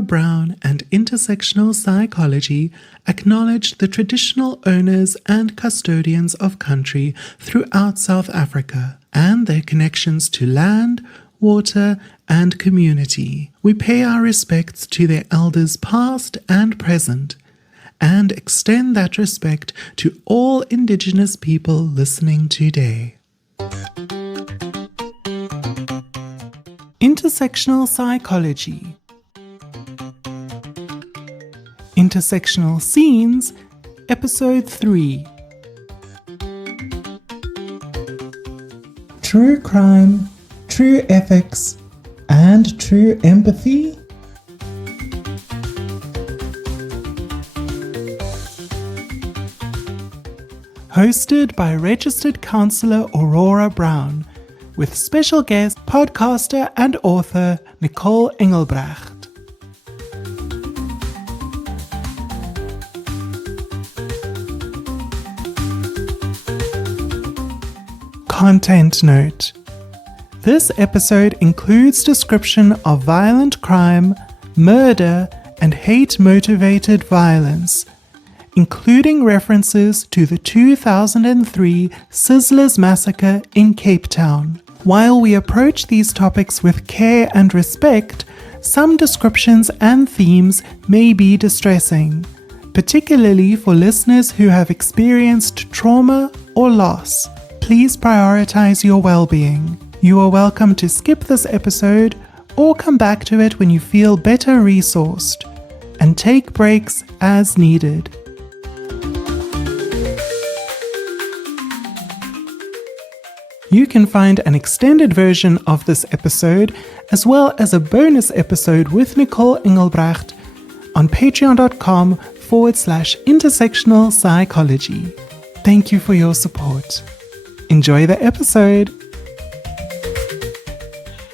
Aurora Brown and intersectional psychology acknowledge the traditional owners and custodians of country throughout South Africa and their connections to land, water, and community. We pay our respects to their elders past and present, and extend that respect to all Indigenous people listening today. Intersectional psychology. Intersectional Scenes, Episode 3. True crime, true ethics, and true empathy? Hosted by registered counsellor Aurora Brown, with special guest, podcaster and author Nicole Engelbrecht. Content note. This episode includes description of violent crime, murder, and hate-motivated violence, including references to the 2003 Sizzlers massacre in Cape Town. While we approach these topics with care and respect, some descriptions and themes may be distressing, particularly for listeners who have experienced trauma or loss. Please prioritize your well-being. You are welcome to skip this episode or come back to it when you feel better resourced, and take breaks as needed. You can find an extended version of this episode, as well as a bonus episode with Nicole Engelbrecht, on patreon.com/intersectional psychology. Thank you for your support. Enjoy the episode.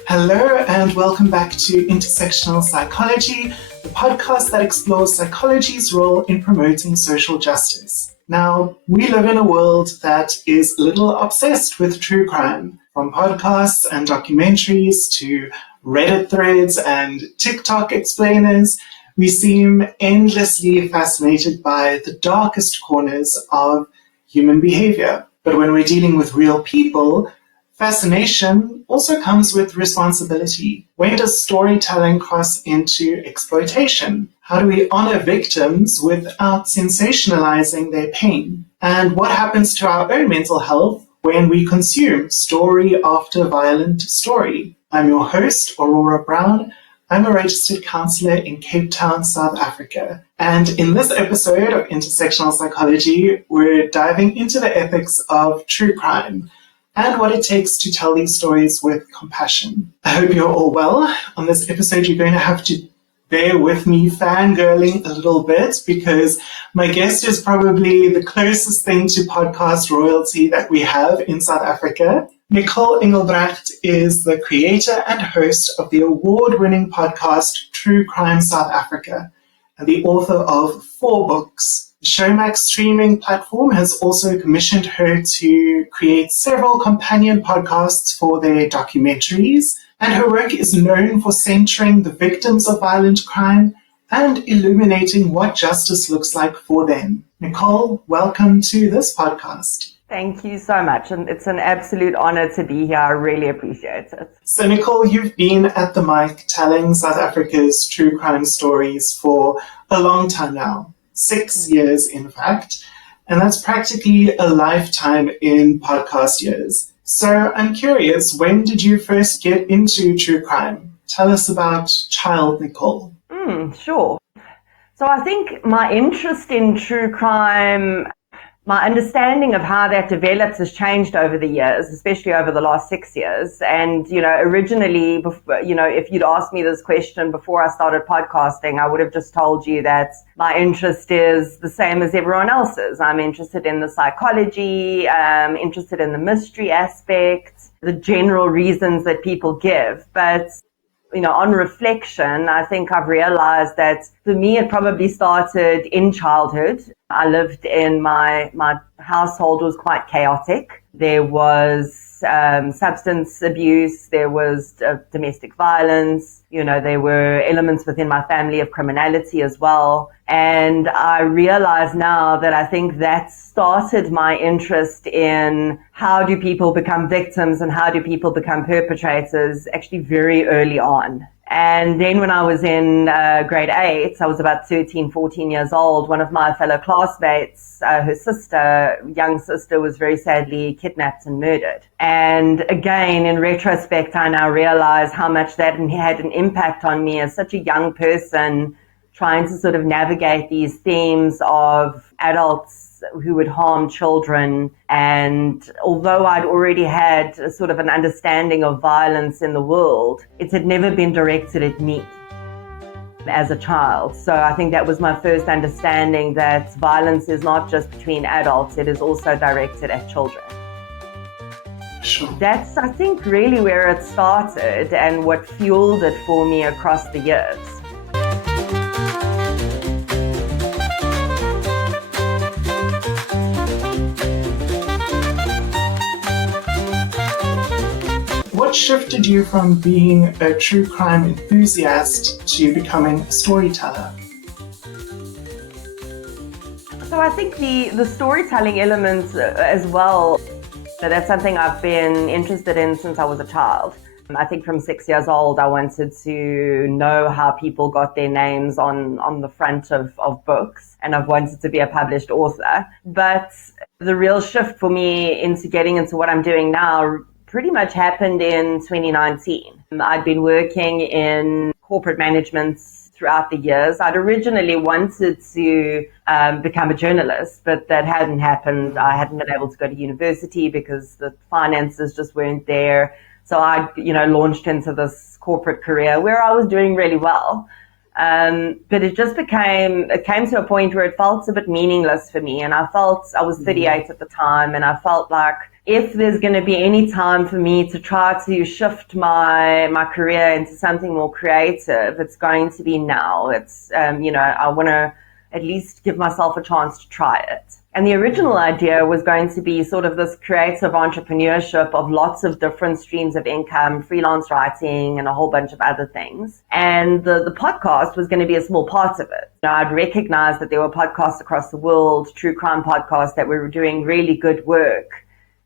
Hello and welcome back to Intersectional Psychology, the podcast that explores psychology's role in promoting social justice. Now, we live in a world that is a little obsessed with true crime, from podcasts and documentaries to Reddit threads and TikTok explainers. We seem endlessly fascinated by the darkest corners of human behavior. But when we're dealing with real people, fascination also comes with responsibility. Where does storytelling cross into exploitation? How do we honor victims without sensationalizing their pain? And what happens to our own mental health when we consume story after violent story? I'm your host, Aurora Brown. I'm a registered counsellor in Cape Town, South Africa. And in this episode of Intersectional Psychology, we're diving into the ethics of true crime and what it takes to tell these stories with compassion. I hope you're all well. On this episode, you're going to have to bear with me fangirling a little bit because my guest is probably the closest thing to podcast royalty that we have in South Africa. Nicole Engelbrecht is the creator and host of the award-winning podcast True Crime South Africa and the author of 4 books. The Showmax streaming platform has also commissioned her to create several companion podcasts for their documentaries, and her work is known for centering the victims of violent crime and illuminating what justice looks like for them. Nicole, welcome to this podcast. Thank you so much, and it's an absolute honor to be here. I really appreciate it. So Nicole, you've been at the mic telling South Africa's true crime stories for a long time now, 6 years in fact, and that's practically a lifetime in podcast years. So I'm curious, when did you first get into true crime? Tell us about child Nicole. Sure. So I think my interest in true crime, my understanding of how that develops has changed over the years, especially over the last 6 years. And, originally, if you'd asked me this question before I started podcasting, I would have just told you that my interest is the same as everyone else's. I'm interested in the psychology, I'm interested in the mystery aspect, the general reasons that people give. But on reflection, I think I've realized that for me, it probably started in childhood. I lived in my household was quite chaotic. there was substance abuse, there was domestic violence, there were elements within my family of criminality as well. And I realize now that I think that started my interest in how do people become victims and how do people become perpetrators actually very early on. And then when I was in grade 8, I was about 13, 14 years old, one of my fellow classmates, her young sister, was very sadly kidnapped and murdered. And again, in retrospect, I now realize how much that had an impact on me as such a young person, trying to sort of navigate these themes of adults who would harm children. And although I'd already had a sort of an understanding of violence in the world, it had never been directed at me as a child. So I think that was my first understanding that violence is not just between adults, it is also directed at children. Sure. That's, I think, really where it started and what fueled it for me across the years. What shifted you from being a true crime enthusiast to becoming a storyteller? So I think the storytelling element as well, that's something I've been interested in since I was a child. I think from 6 years old, I wanted to know how people got their names on the front of books, and I've wanted to be a published author. But the real shift for me into getting into what I'm doing now pretty much happened in 2019. I'd been working in corporate management throughout the years. I'd originally wanted to become a journalist, but that hadn't happened. I hadn't been able to go to university because the finances just weren't there. So I, launched into this corporate career where I was doing really well. But it came to a point where it felt a bit meaningless for me. And I was 38 at the time, and I felt like if there's going to be any time for me to try to shift my career into something more creative, it's going to be now. It's, I want to at least give myself a chance to try it. And the original idea was going to be sort of this creative entrepreneurship of lots of different streams of income, freelance writing, and a whole bunch of other things. And the podcast was going to be a small part of it. I'd recognized that there were podcasts across the world, true crime podcasts, that were doing really good work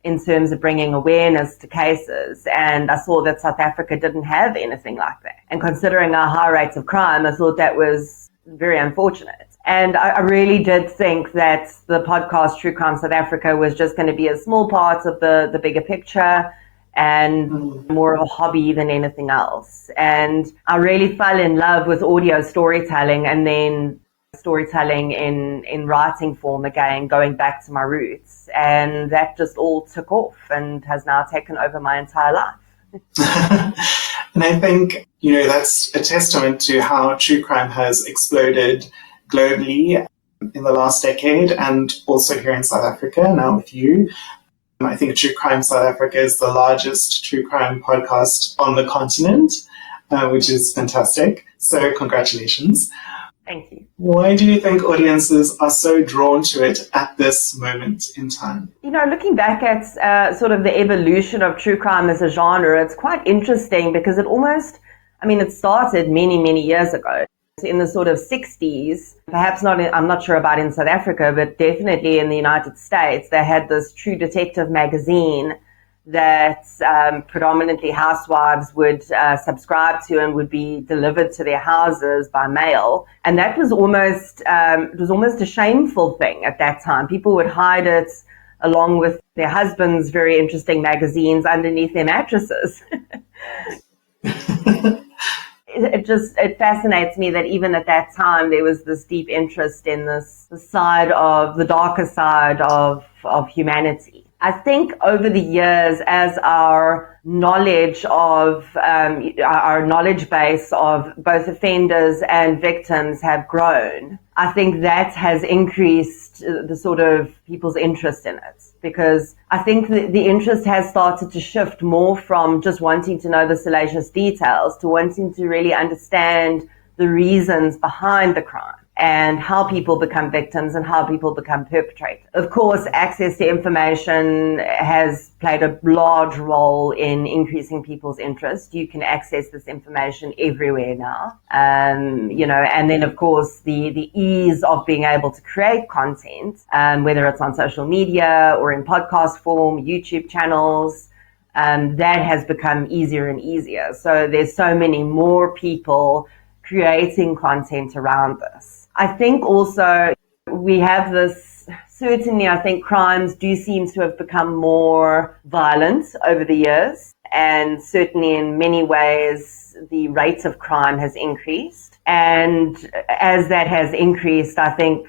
in terms of bringing awareness to cases. And I saw that South Africa didn't have anything like that. And considering our high rates of crime, I thought that was very unfortunate. And I really did think that the podcast True Crime South Africa was just going to be a small part of the bigger picture and more of a hobby than anything else. And I really fell in love with audio storytelling, and then storytelling in writing form again, going back to my roots. And that just all took off and has now taken over my entire life. And I think, that's a testament to how true crime has exploded globally in the last decade, and also here in South Africa now with you. I think True Crime South Africa is the largest true crime podcast on the continent, which is fantastic. So congratulations. Thank you. Why do you think audiences are so drawn to it at this moment in time? Looking back at sort of the evolution of true crime as a genre, it's quite interesting because it started many, many years ago. In the sort of 60s, perhaps I'm not sure about in South Africa, but definitely in the United States, they had this True Detective magazine that predominantly housewives would subscribe to and would be delivered to their houses by mail. And that was almost a shameful thing at that time. People would hide it along with their husbands' very interesting magazines underneath their mattresses. It fascinates me that even at that time there was this deep interest in the darker side of humanity. I think over the years, as our knowledge base of both offenders and victims have grown, I think that has increased the sort of people's interest in it. Because I think the interest has started to shift more from just wanting to know the salacious details to wanting to really understand the reasons behind the crime. and how people become victims and how people become perpetrators. Of course, access to information has played a large role in increasing people's interest. You can access this information everywhere now. And then of course the ease of being able to create content, whether it's on social media or in podcast form, YouTube channels, that has become easier and easier. So there's so many more people creating content around this. I think also we have this, certainly I think crimes do seem to have become more violent over the years, and certainly in many ways the rate of crime has increased. And as that has increased, I think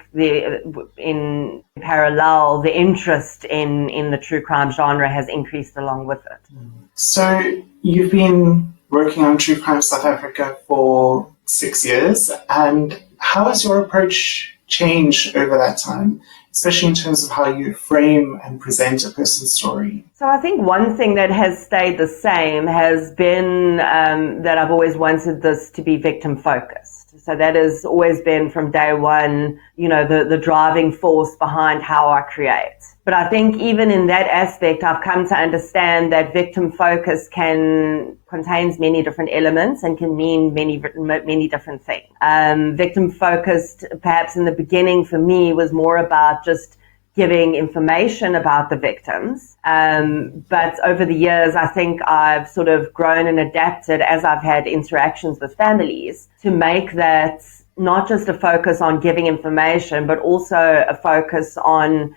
in parallel, the interest in the true crime genre has increased along with it. So you've been working on True Crime South Africa for 6 years, and how has your approach changed over that time, especially in terms of how you frame and present a person's story? So I think one thing that has stayed the same has been that I've always wanted this to be victim focused. So that has always been from day one, the driving force behind how I create. But I think even in that aspect, I've come to understand that victim focus contains many different elements and can mean many different things. Victim focused, perhaps in the beginning for me, was more about just giving information about the victims. But over the years, I think I've sort of grown and adapted as I've had interactions with families to make that not just a focus on giving information, but also a focus on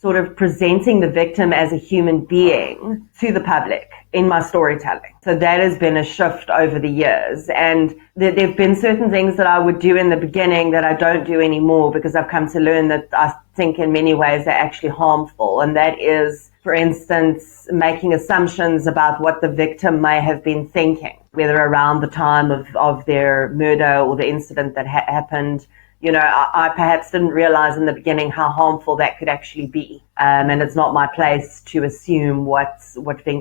sort of presenting the victim as a human being to the public in my storytelling. So that has been a shift over the years. And there have been certain things that I would do in the beginning that I don't do anymore, because I've come to learn that I think in many ways they're actually harmful. And that is, for instance, making assumptions about what the victim may have been thinking, whether around the time of their murder or the incident that happened. I perhaps didn't realize in the beginning how harmful that could actually be. And it's not my place to assume what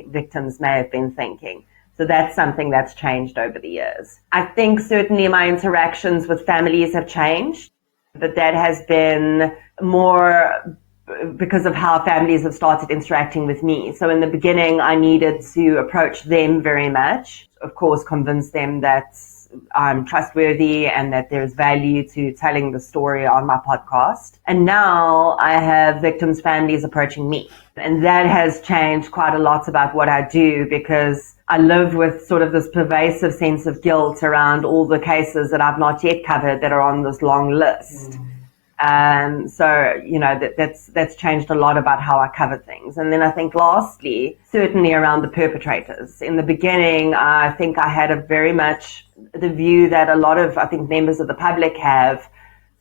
victims may have been thinking. So that's something that's changed over the years. I think certainly my interactions with families have changed, but that has been more because of how families have started interacting with me. So in the beginning, I needed to approach them very much, of course, convince them that I'm trustworthy and that there's value to telling the story on my podcast. And now I have victims' families approaching me. And that has changed quite a lot about what I do, because I live with sort of this pervasive sense of guilt around all the cases that I've not yet covered that are on this long list. That's changed a lot about how I cover things. And then I think lastly, certainly around the perpetrators. In the beginning, I think I had a very much the view that a lot of, I think, members of the public have,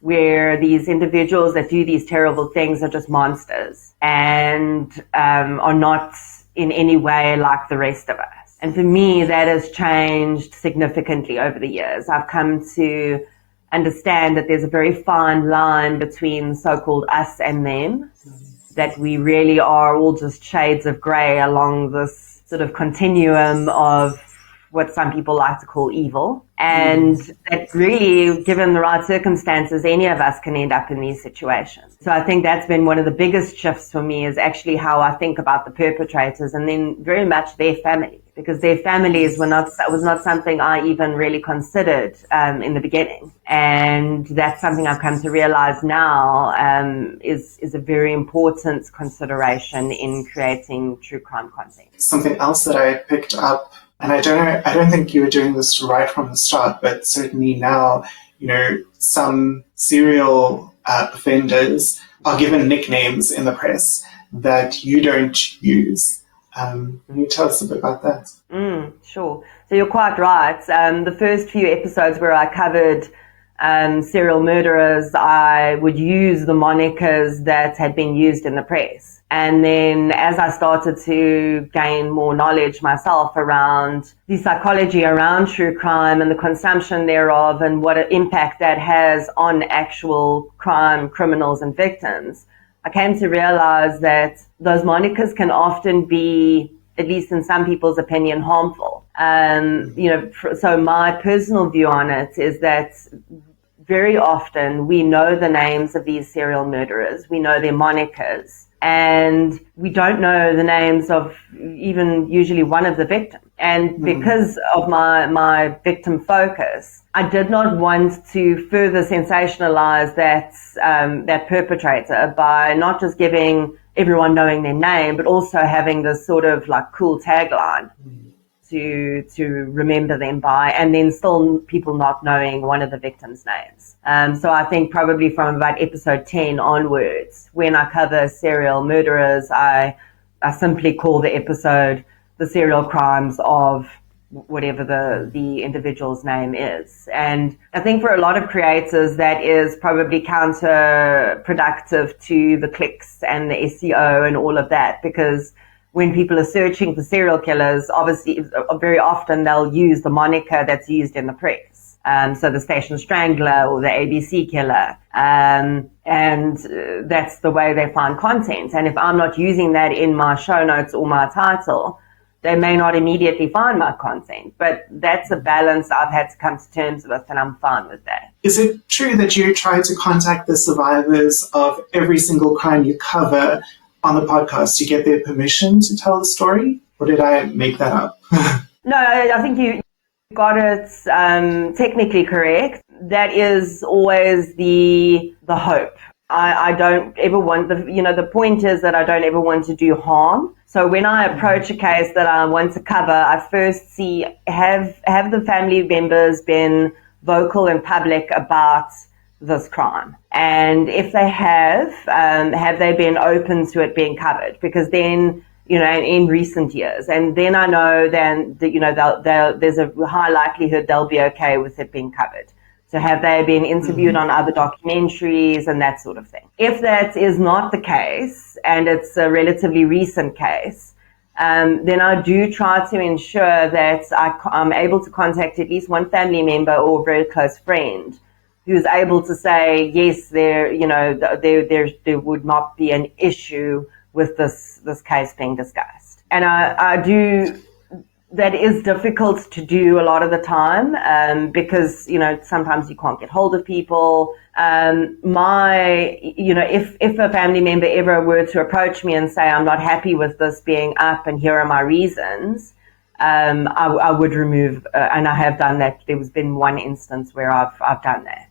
where these individuals that do these terrible things are just monsters and are not in any way like the rest of us. And for me, that has changed significantly over the years. I've come to understand that there's a very fine line between so-called us and them, that we really are all just shades of grey along this sort of continuum of what some people like to call evil. And that really, given the right circumstances, any of us can end up in these situations. So I think that's been one of the biggest shifts for me, is actually how I think about the perpetrators, and then very much their family, because their families was not something I even really considered in the beginning. And that's something I've come to realize now is a very important consideration in creating true crime content. Something else that I picked up, and I don't think you were doing this right from the start, but certainly now, some serial offenders are given nicknames in the press that you don't use. Can you tell us a bit about that? Sure. So you're quite right. The first few episodes where I covered serial murderers, I would use the monikers that had been used in the press. And then as I started to gain more knowledge myself around the psychology around true crime and the consumption thereof and what an impact that has on actual crime, criminals and victims, I came to realize that those monikers can often be, at least in some people's opinion, harmful. So my personal view on it is that very often we know the names of these serial murderers, we know their monikers, and we don't know the names of even usually one of the victims. And because of my victim focus, I did not want to further sensationalize that perpetrator by not just giving everyone knowing their name, but also having this sort of like cool tagline to remember them by, and then still people not knowing one of the victims' names. So I think probably from about episode 10 onwards, when I cover serial murderers, I simply call the episode The Serial Crimes of whatever the individual's name is. And I think for a lot of creators, that is probably counterproductive to the clicks and the SEO and all of that, because when people are searching for serial killers, obviously, very often they'll use the moniker that's used in the press. So the Station Strangler or the ABC Killer. And that's the way they find content. And if I'm not using that in my show notes or my title, they may not immediately find my content. But that's a balance I've had to come to terms with, and I'm fine with that. Is it true that you try to contact the survivors of every single crime you cover on the podcast to get their permission to tell the story? Or did I make that up? No, I think you got it technically correct. That is always the hope. I don't ever want the point is that I don't ever want to do harm. So when I approach a case that I want to cover, I first see have the family members been vocal and public about this crime, and if they have they been open to it being covered? Because then, in recent years, and then I know then that there's a high likelihood they'll be okay with it being covered. So have they been interviewed on other documentaries and that sort of thing? If that is not the case, and it's a relatively recent case, then I do try to ensure that I'm able to contact at least one family member or a very close friend who's able to say, yes, there would not be an issue with this case being discussed. And I do. That is difficult to do a lot of the time because, sometimes you can't get hold of people. If a family member ever were to approach me and say, I'm not happy with this being up and here are my reasons, I would remove, and I have done that. There's been one instance where I've done that.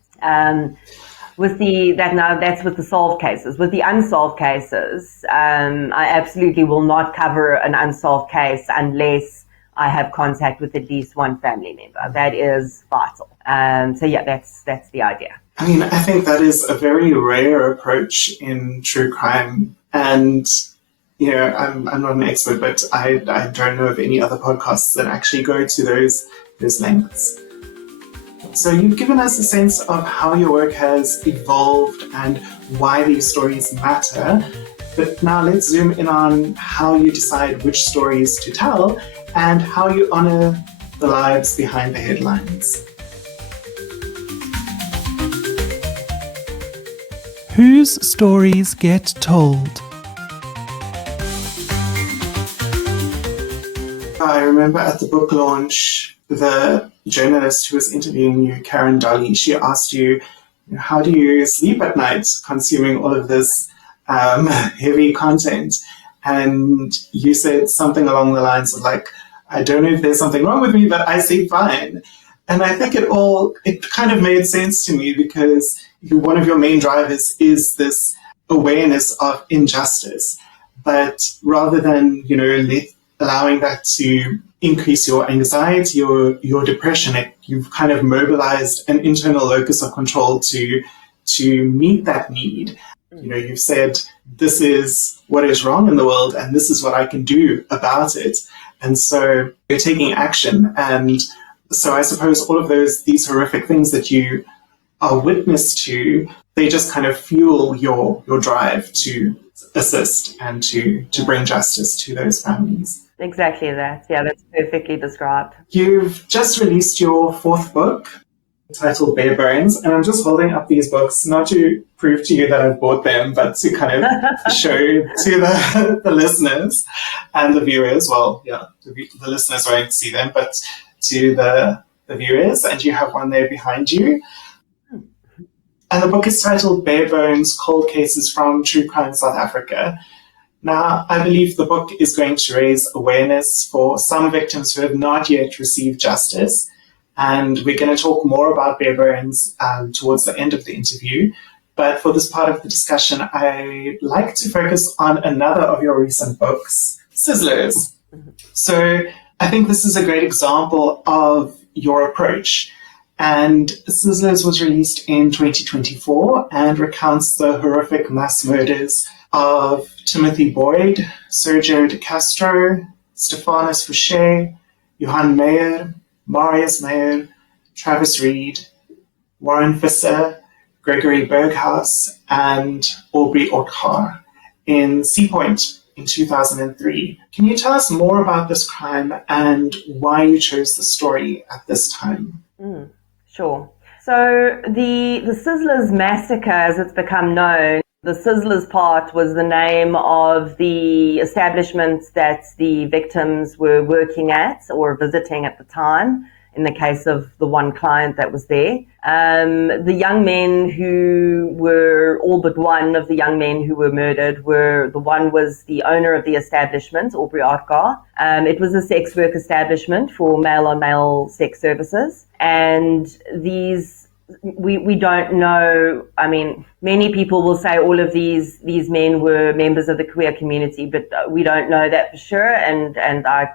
That's with the solved cases. With the unsolved cases, I absolutely will not cover an unsolved case unless I have contact with at least one family member. That is vital. So yeah, that's the idea. I mean, I think that is a very rare approach in true crime. And, I'm not an expert, but I don't know of any other podcasts that actually go to those lengths. So you've given us a sense of how your work has evolved and why these stories matter. But now let's zoom in on how you decide which stories to tell and how you honor the lives behind the headlines. Whose stories get told? I remember at the book launch, the journalist who was interviewing you, Karen Dolly, she asked you, how do you sleep at night consuming all of this heavy content? And you said something along the lines of like, I don't know if there's something wrong with me, but I sleep fine. And I think it kind of made sense to me because one of your main drivers is this awareness of injustice. But rather than, allowing that to increase your anxiety or your depression, you've kind of mobilized an internal locus of control to meet that need. You've said, this is what is wrong in the world and this is what I can do about it. And so you're taking action. And so I suppose all of these horrific things that you are witness to, they just kind of fuel your drive to assist and to bring justice to those families. Exactly that. Yeah, that's perfectly described. You've just released your fourth book, titled Bare Bones, and I'm just holding up these books, not to prove to you that I've bought them, but to kind of show to the listeners and the viewers. Well, yeah, the listeners won't see them, but to the viewers, and you have one there behind you. And the book is titled Bare Bones, Cold Cases from True Crime South Africa. Now, I believe the book is going to raise awareness for some victims who have not yet received justice. And we're going to talk more about Bare Bones towards the end of the interview. But for this part of the discussion, I'd like to focus on another of your recent books, Sizzlers. So I think this is a great example of your approach. And Sizzlers was released in 2024 and recounts the horrific mass murders of Timothy Boyd, Sergio de Castro, Stefanos Fouché, Johan Meyer, Marius Meyer, Travis Reed, Warren Visser, Gregory Berghaus, and Aubrey Otkar in Sea Point in 2003. Can you tell us more about this crime and why you chose the story at this time? Sure. So the Sizzlers massacre, as it's become known, the Sizzlers part was the name of the establishment that the victims were working at or visiting at the time, in the case of the one client that was there. The young men who were, all but one of the young men who were murdered the one was the owner of the establishment, Aubrey Otkar. It was a sex work establishment for male-on-male sex services. And we don't know, I mean, many people will say all of these men were members of the queer community, but we don't know that for sure, and I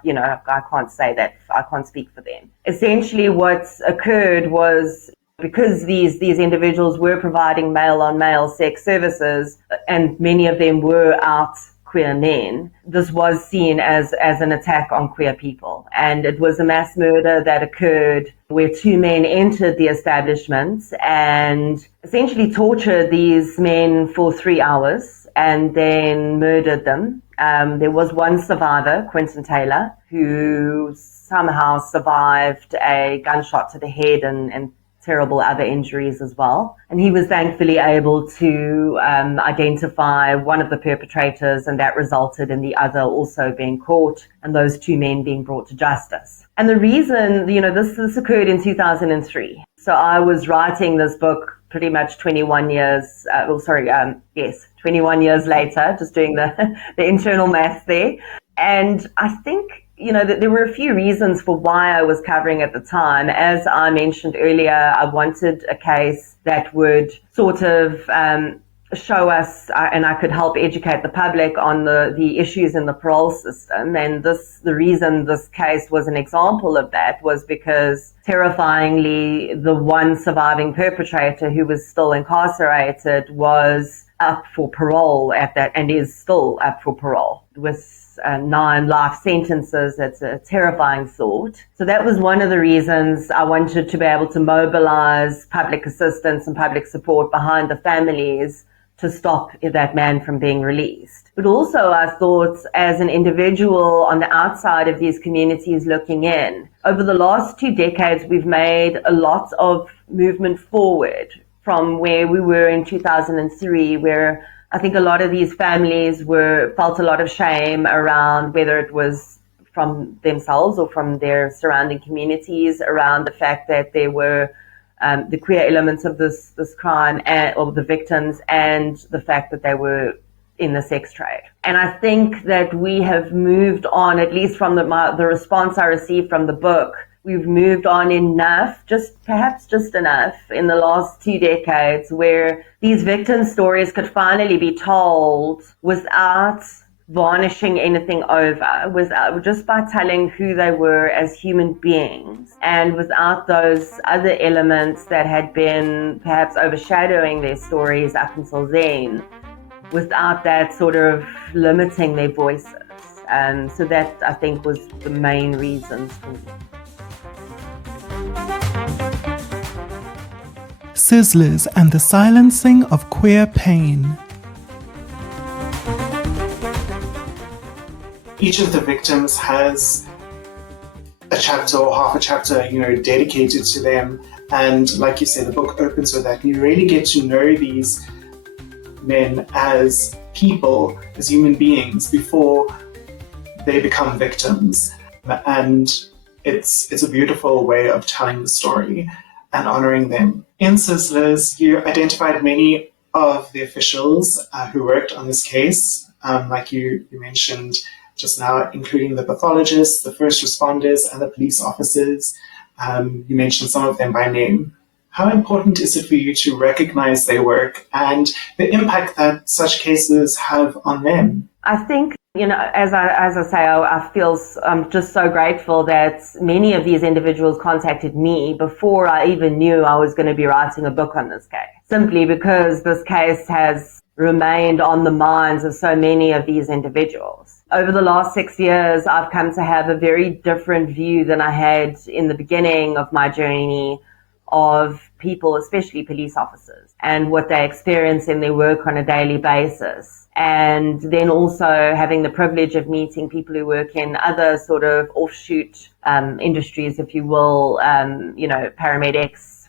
can't say that, I can't speak for them. Essentially what occurred was, because these individuals were providing male-on-male sex services, and many of them were out queer men, this was seen as an attack on queer people. And it was a mass murder that occurred where two men entered the establishment and essentially tortured these men for 3 hours and then murdered them. There was one survivor, Quentin Taylor, who somehow survived a gunshot to the head and terrible other injuries as well. And he was thankfully able to identify one of the perpetrators, and that resulted in the other also being caught and those two men being brought to justice. And the reason, this occurred in 2003. So I was writing this book pretty much 21 years, 21 years later, just doing the internal math there. And I think that there were a few reasons for why I was covering at the time. As I mentioned earlier, I wanted a case that would sort of show us, and I could help educate the public on the issues in the parole system. And the reason this case was an example of that was because, terrifyingly, the one surviving perpetrator who was still incarcerated was up for parole at that, and is still up for parole with 9 life sentences. That's a terrifying thought. So that was one of the reasons I wanted to be able to mobilize public assistance and public support behind the families to stop that man from being released. But also I thought, as an individual on the outside of these communities looking in, over the last 2 decades, we've made a lot of movement forward from where we were in 2003, where I think a lot of these families felt a lot of shame around, whether it was from themselves or from their surrounding communities, around the fact that there were the queer elements of this crime, or the victims, and the fact that they were in the sex trade. And I think that we have moved on, at least from the response I received from the book, we've moved on enough, perhaps just enough, in the last 2 decades, where these victim stories could finally be told without varnishing anything over, just by telling who they were as human beings, and without those other elements that had been perhaps overshadowing their stories up until then, without that sort of limiting their voices. So that, I think, was the main reasons for me. Sizzlers and the Silencing of Queer Pain. Each of the victims has a chapter or half a chapter, dedicated to them. And like you said, the book opens with that. You really get to know these men as people, as human beings, before they become victims. And it's a beautiful way of telling the story and honoring them. In Sizzlers, you identified many of the officials who worked on this case, like you mentioned just now, including the pathologists, the first responders, and the police officers. You mentioned some of them by name. How important is it for you to recognize their work and the impact that such cases have on them? I think, as I say, I feel I'm just so grateful that many of these individuals contacted me before I even knew I was going to be writing a book on this case, simply because this case has remained on the minds of so many of these individuals. Over the last 6 years, I've come to have a very different view than I had in the beginning of my journey of people, especially police officers, and what they experience in their work on a daily basis. And then also having the privilege of meeting people who work in other sort of offshoot industries, if you will, paramedics,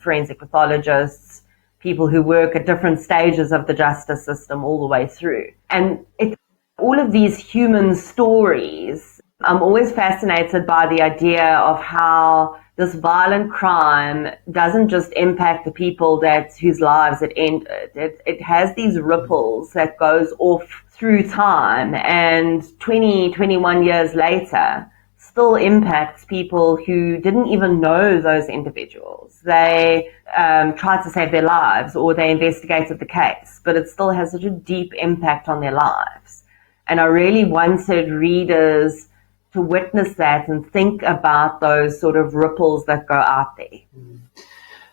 forensic pathologists, people who work at different stages of the justice system all the way through. And all of these human stories, I'm always fascinated by the idea of how this violent crime doesn't just impact the people whose lives it ended. It has these ripples that goes off through time, and 20, 21 years later still impacts people who didn't even know those individuals. They tried to save their lives, or they investigated the case, but it still has such a deep impact on their lives. And I really wanted readers to witness that and think about those sort of ripples that go out there.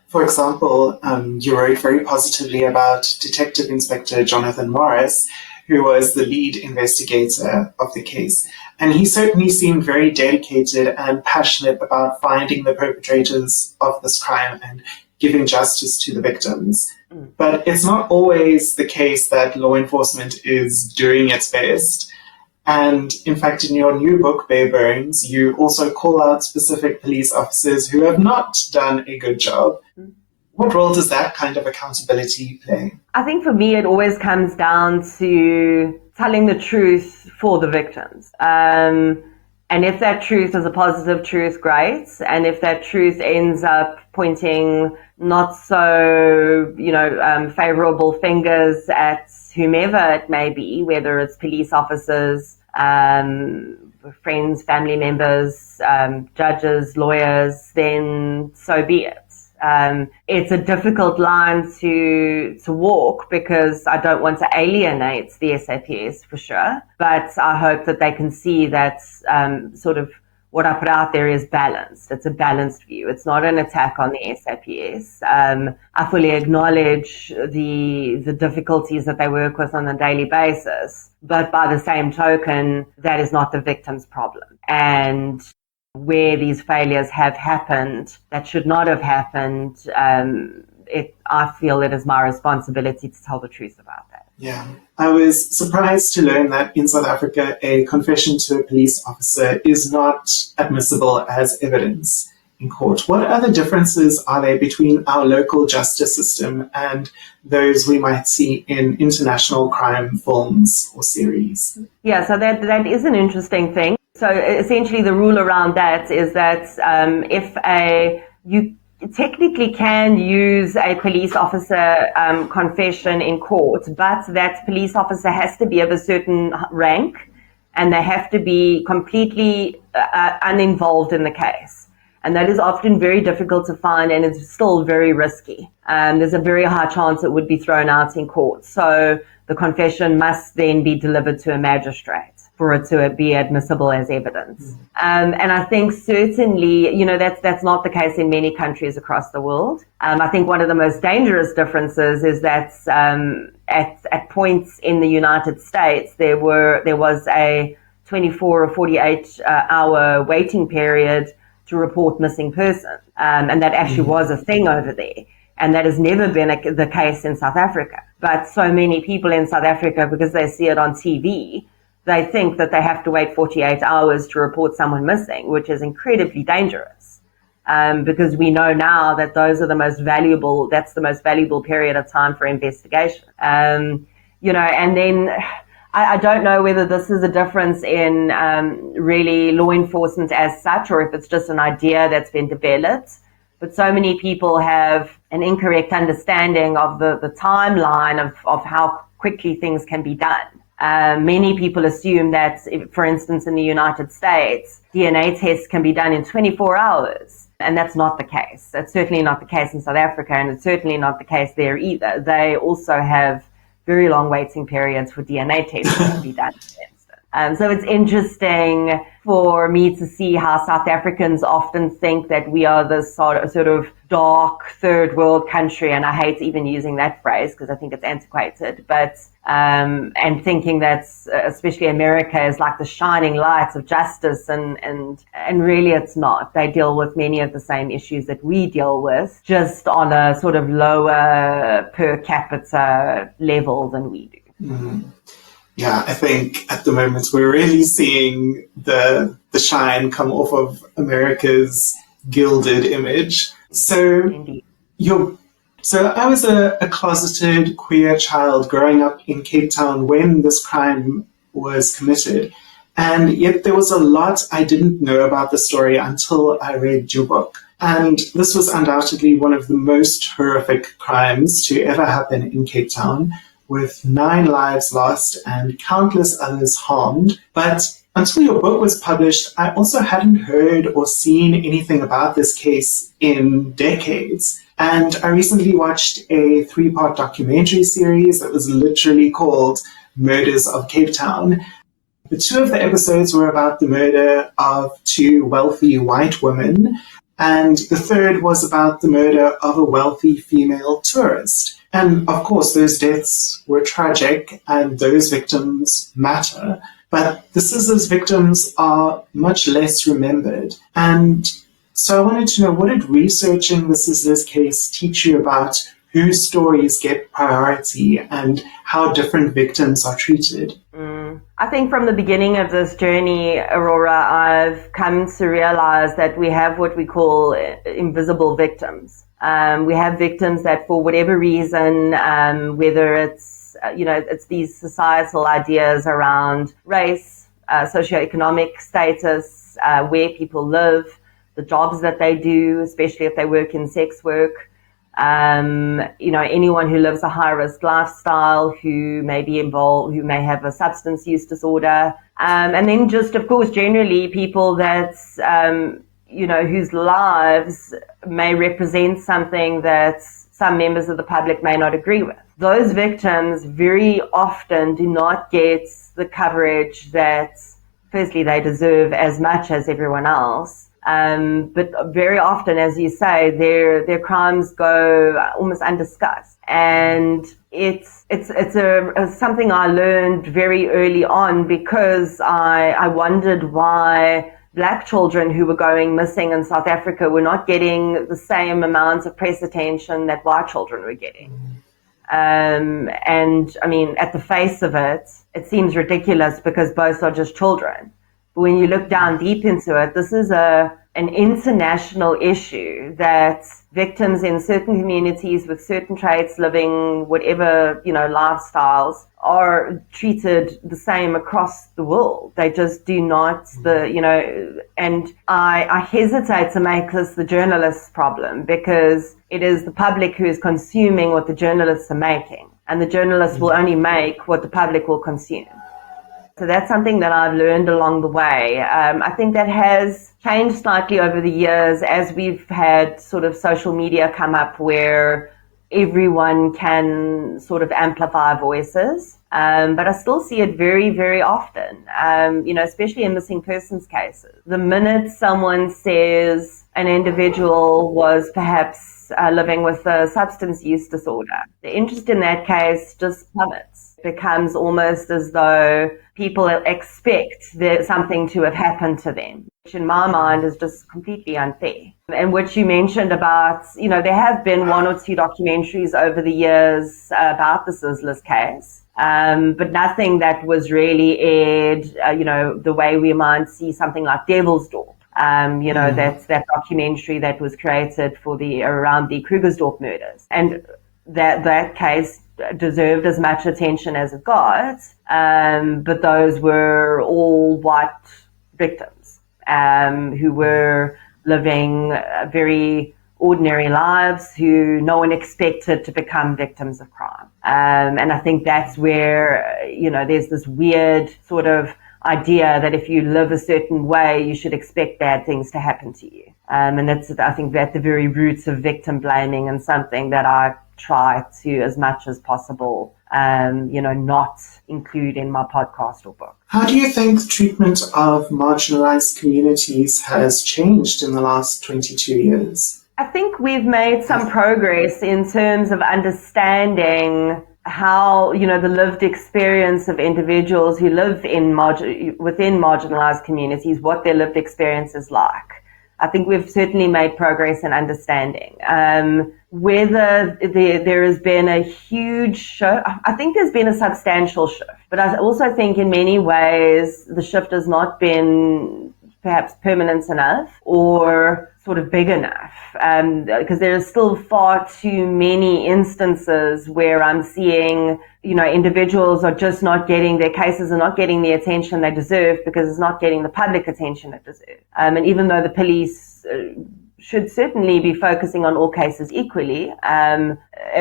For example, you wrote very positively about Detective Inspector Jonathan Morris, who was the lead investigator of the case. And he certainly seemed very dedicated and passionate about finding the perpetrators of this crime and giving justice to the victims. But it's not always the case that law enforcement is doing its best. And in fact, in your new book, Bare Bones, you also call out specific police officers who have not done a good job. What role does that kind of accountability play? I think for me, it always comes down to telling the truth for the victims. And if that truth is a positive truth, great. And if that truth ends up pointing not so, favorable fingers at whomever it may be, whether it's police officers, friends, family members, judges, lawyers, then so be it. It's a difficult line to walk, because I don't want to alienate the SAPS for sure, but I hope that they can see that sort of what I put out there is balanced. It's a balanced view. It's not an attack on the SAPS. I fully acknowledge the difficulties that they work with on a daily basis, but by the same token, that is not the victim's problem. And where these failures have happened that should not have happened, I feel it is my responsibility to tell the truth about that. Yeah. I was surprised to learn that in South Africa, a confession to a police officer is not admissible as evidence in court. What other differences are there between our local justice system and those we might see in international crime films or series? Yeah, so that is an interesting thing. So essentially the rule around that is that you technically can use a police officer confession in court, but that police officer has to be of a certain rank and they have to be completely uninvolved in the case. And that is often very difficult to find, and it's still very risky. There's a very high chance it would be thrown out in court. So the confession must then be delivered to a magistrate for it to be admissible as evidence. And I think certainly, that's not the case in many countries across the world. I think one of the most dangerous differences is that at points in the United States, there was a 24 or 48 hour waiting period to report missing person. And that actually was a thing over there. And that has never been the case in South Africa. But so many people in South Africa, because they see it on TV, they think that they have to wait 48 hours to report someone missing, which is incredibly dangerous. Because we know now that that's the most valuable period of time for investigation. And then I don't know whether this is a difference in really law enforcement as such, or if it's just an idea that's been developed. But so many people have an incorrect understanding of the timeline of how quickly things can be done. Many people assume that, for instance, in the United States, DNA tests can be done in 24 hours. And that's not the case. That's certainly not the case in South Africa, and it's certainly not the case there either. They also have very long waiting periods for DNA testing to be done, for instance. So it's interesting for me to see how South Africans often think that we are this sort of dark third world country, and I hate even using that phrase because I think it's antiquated, but and thinking that especially America is like the shining light of justice, and really it's not. They deal with many of the same issues that we deal with, just on a sort of lower per capita level than we do. Mm-hmm. Yeah, I think at the moment we're really seeing the shine come off of America's gilded image. So Indeed. So I was a closeted queer child growing up in Cape Town when this crime was committed. And yet there was a lot I didn't know about the story until I read your book. And this was undoubtedly one of the most horrific crimes to ever happen in Cape Town, with 9 lives lost and countless others harmed. But until your book was published, I also hadn't heard or seen anything about this case in decades. And I recently watched a 3-part documentary series that was literally called Murders of Cape Town. The 2 of the episodes were about the murder of 2 wealthy white women, and the 3rd was about the murder of a wealthy female tourist. And of course, those deaths were tragic and those victims matter, but the Sizzlers victims are much less remembered. And so I wanted to know, what did researching the Sizzlers case teach you about whose stories get priority and how different victims are treated? I think from the beginning of this journey, Aurora, I've come to realize that we have what we call invisible victims. We have victims that, for whatever reason, whether it's it's these societal ideas around race, socioeconomic status, where people live, the jobs that they do, especially if they work in sex work, anyone who lives a high-risk lifestyle, who may be involved, who may have a substance use disorder, and then just, of course, generally people that whose lives may represent something that some members of the public may not agree with. Those victims very often do not get the coverage that, firstly, they deserve as much as everyone else. But very often, as you say, their crimes go almost undiscussed. And it's something I learned very early on, because I wondered why Black children who were going missing in South Africa were not getting the same amount of press attention that white children were getting. And I mean, at the face of it, it seems ridiculous because both are just children. But when you look down deep into it, this is an international issue that victims in certain communities with certain traits, living whatever, lifestyles, are treated the same across the world. They just do not, and I hesitate to make this the journalist's problem, because it is the public who is consuming what the journalists are making, and the journalists will only make what the public will consume. So that's something that I've learned along the way. I think that has changed slightly over the years as we've had sort of social media come up, where everyone can sort of amplify voices. But I still see it very, very often, especially in missing persons cases. The minute someone says an individual was perhaps living with a substance use disorder, the interest in that case just plummets. It becomes almost as though people expect something to have happened to them, which in my mind is just completely unfair. And what you mentioned about, there have been 1 or 2 documentaries over the years about the Sizzlers case, but nothing that was really aired, the way we might see something like Devil's Door. That's that documentary that was created around the Krugersdorp murders. And that case deserved as much attention as it got, but those were all white victims who were living very ordinary lives who no one expected to become victims of crime. And I think that's where, there's this weird sort of idea that if you live a certain way, you should expect bad things to happen to you. And that's, I think, at the very roots of victim blaming, and something that I try to, as much as possible, not include in my podcast or book. How do you think the treatment of marginalized communities has changed in the last 22 years? I think we've made some progress in terms of understanding how, the lived experience of individuals who live within marginalized communities, what their lived experience is like. I think we've certainly made progress in understanding. Whether there has been a huge shift, I think there's been a substantial shift, but I also think in many ways the shift has not been perhaps permanent enough or sort of big enough, because there are still far too many instances where I'm seeing, individuals are just not getting, their cases are not getting the attention they deserve because it's not getting the public attention it deserves. And even though the police should certainly be focusing on all cases equally,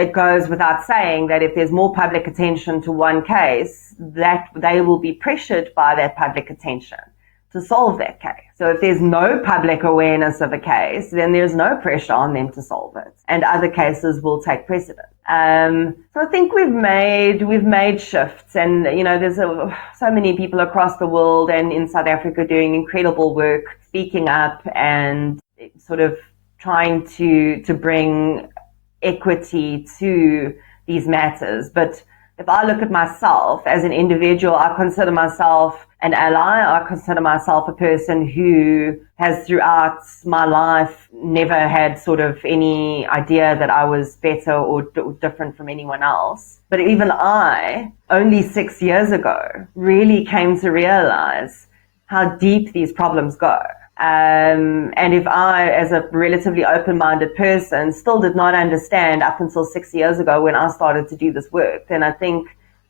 it goes without saying that if there's more public attention to one case, that they will be pressured by that public attention to solve that case. So if there's no public awareness of a case, then there's no pressure on them to solve it, and other cases will take precedent. So I think we've made shifts, and there's so many people across the world and in South Africa doing incredible work, speaking up and sort of trying to bring equity to these matters. But if I look at myself as an individual, I consider myself an ally. I consider myself a person who has throughout my life never had sort of any idea that I was better or different from anyone else. But even I, only 6 years ago, really came to realize how deep these problems go. And if I, as a relatively open-minded person, still did not understand up until 6 years ago when I started to do this work, then I think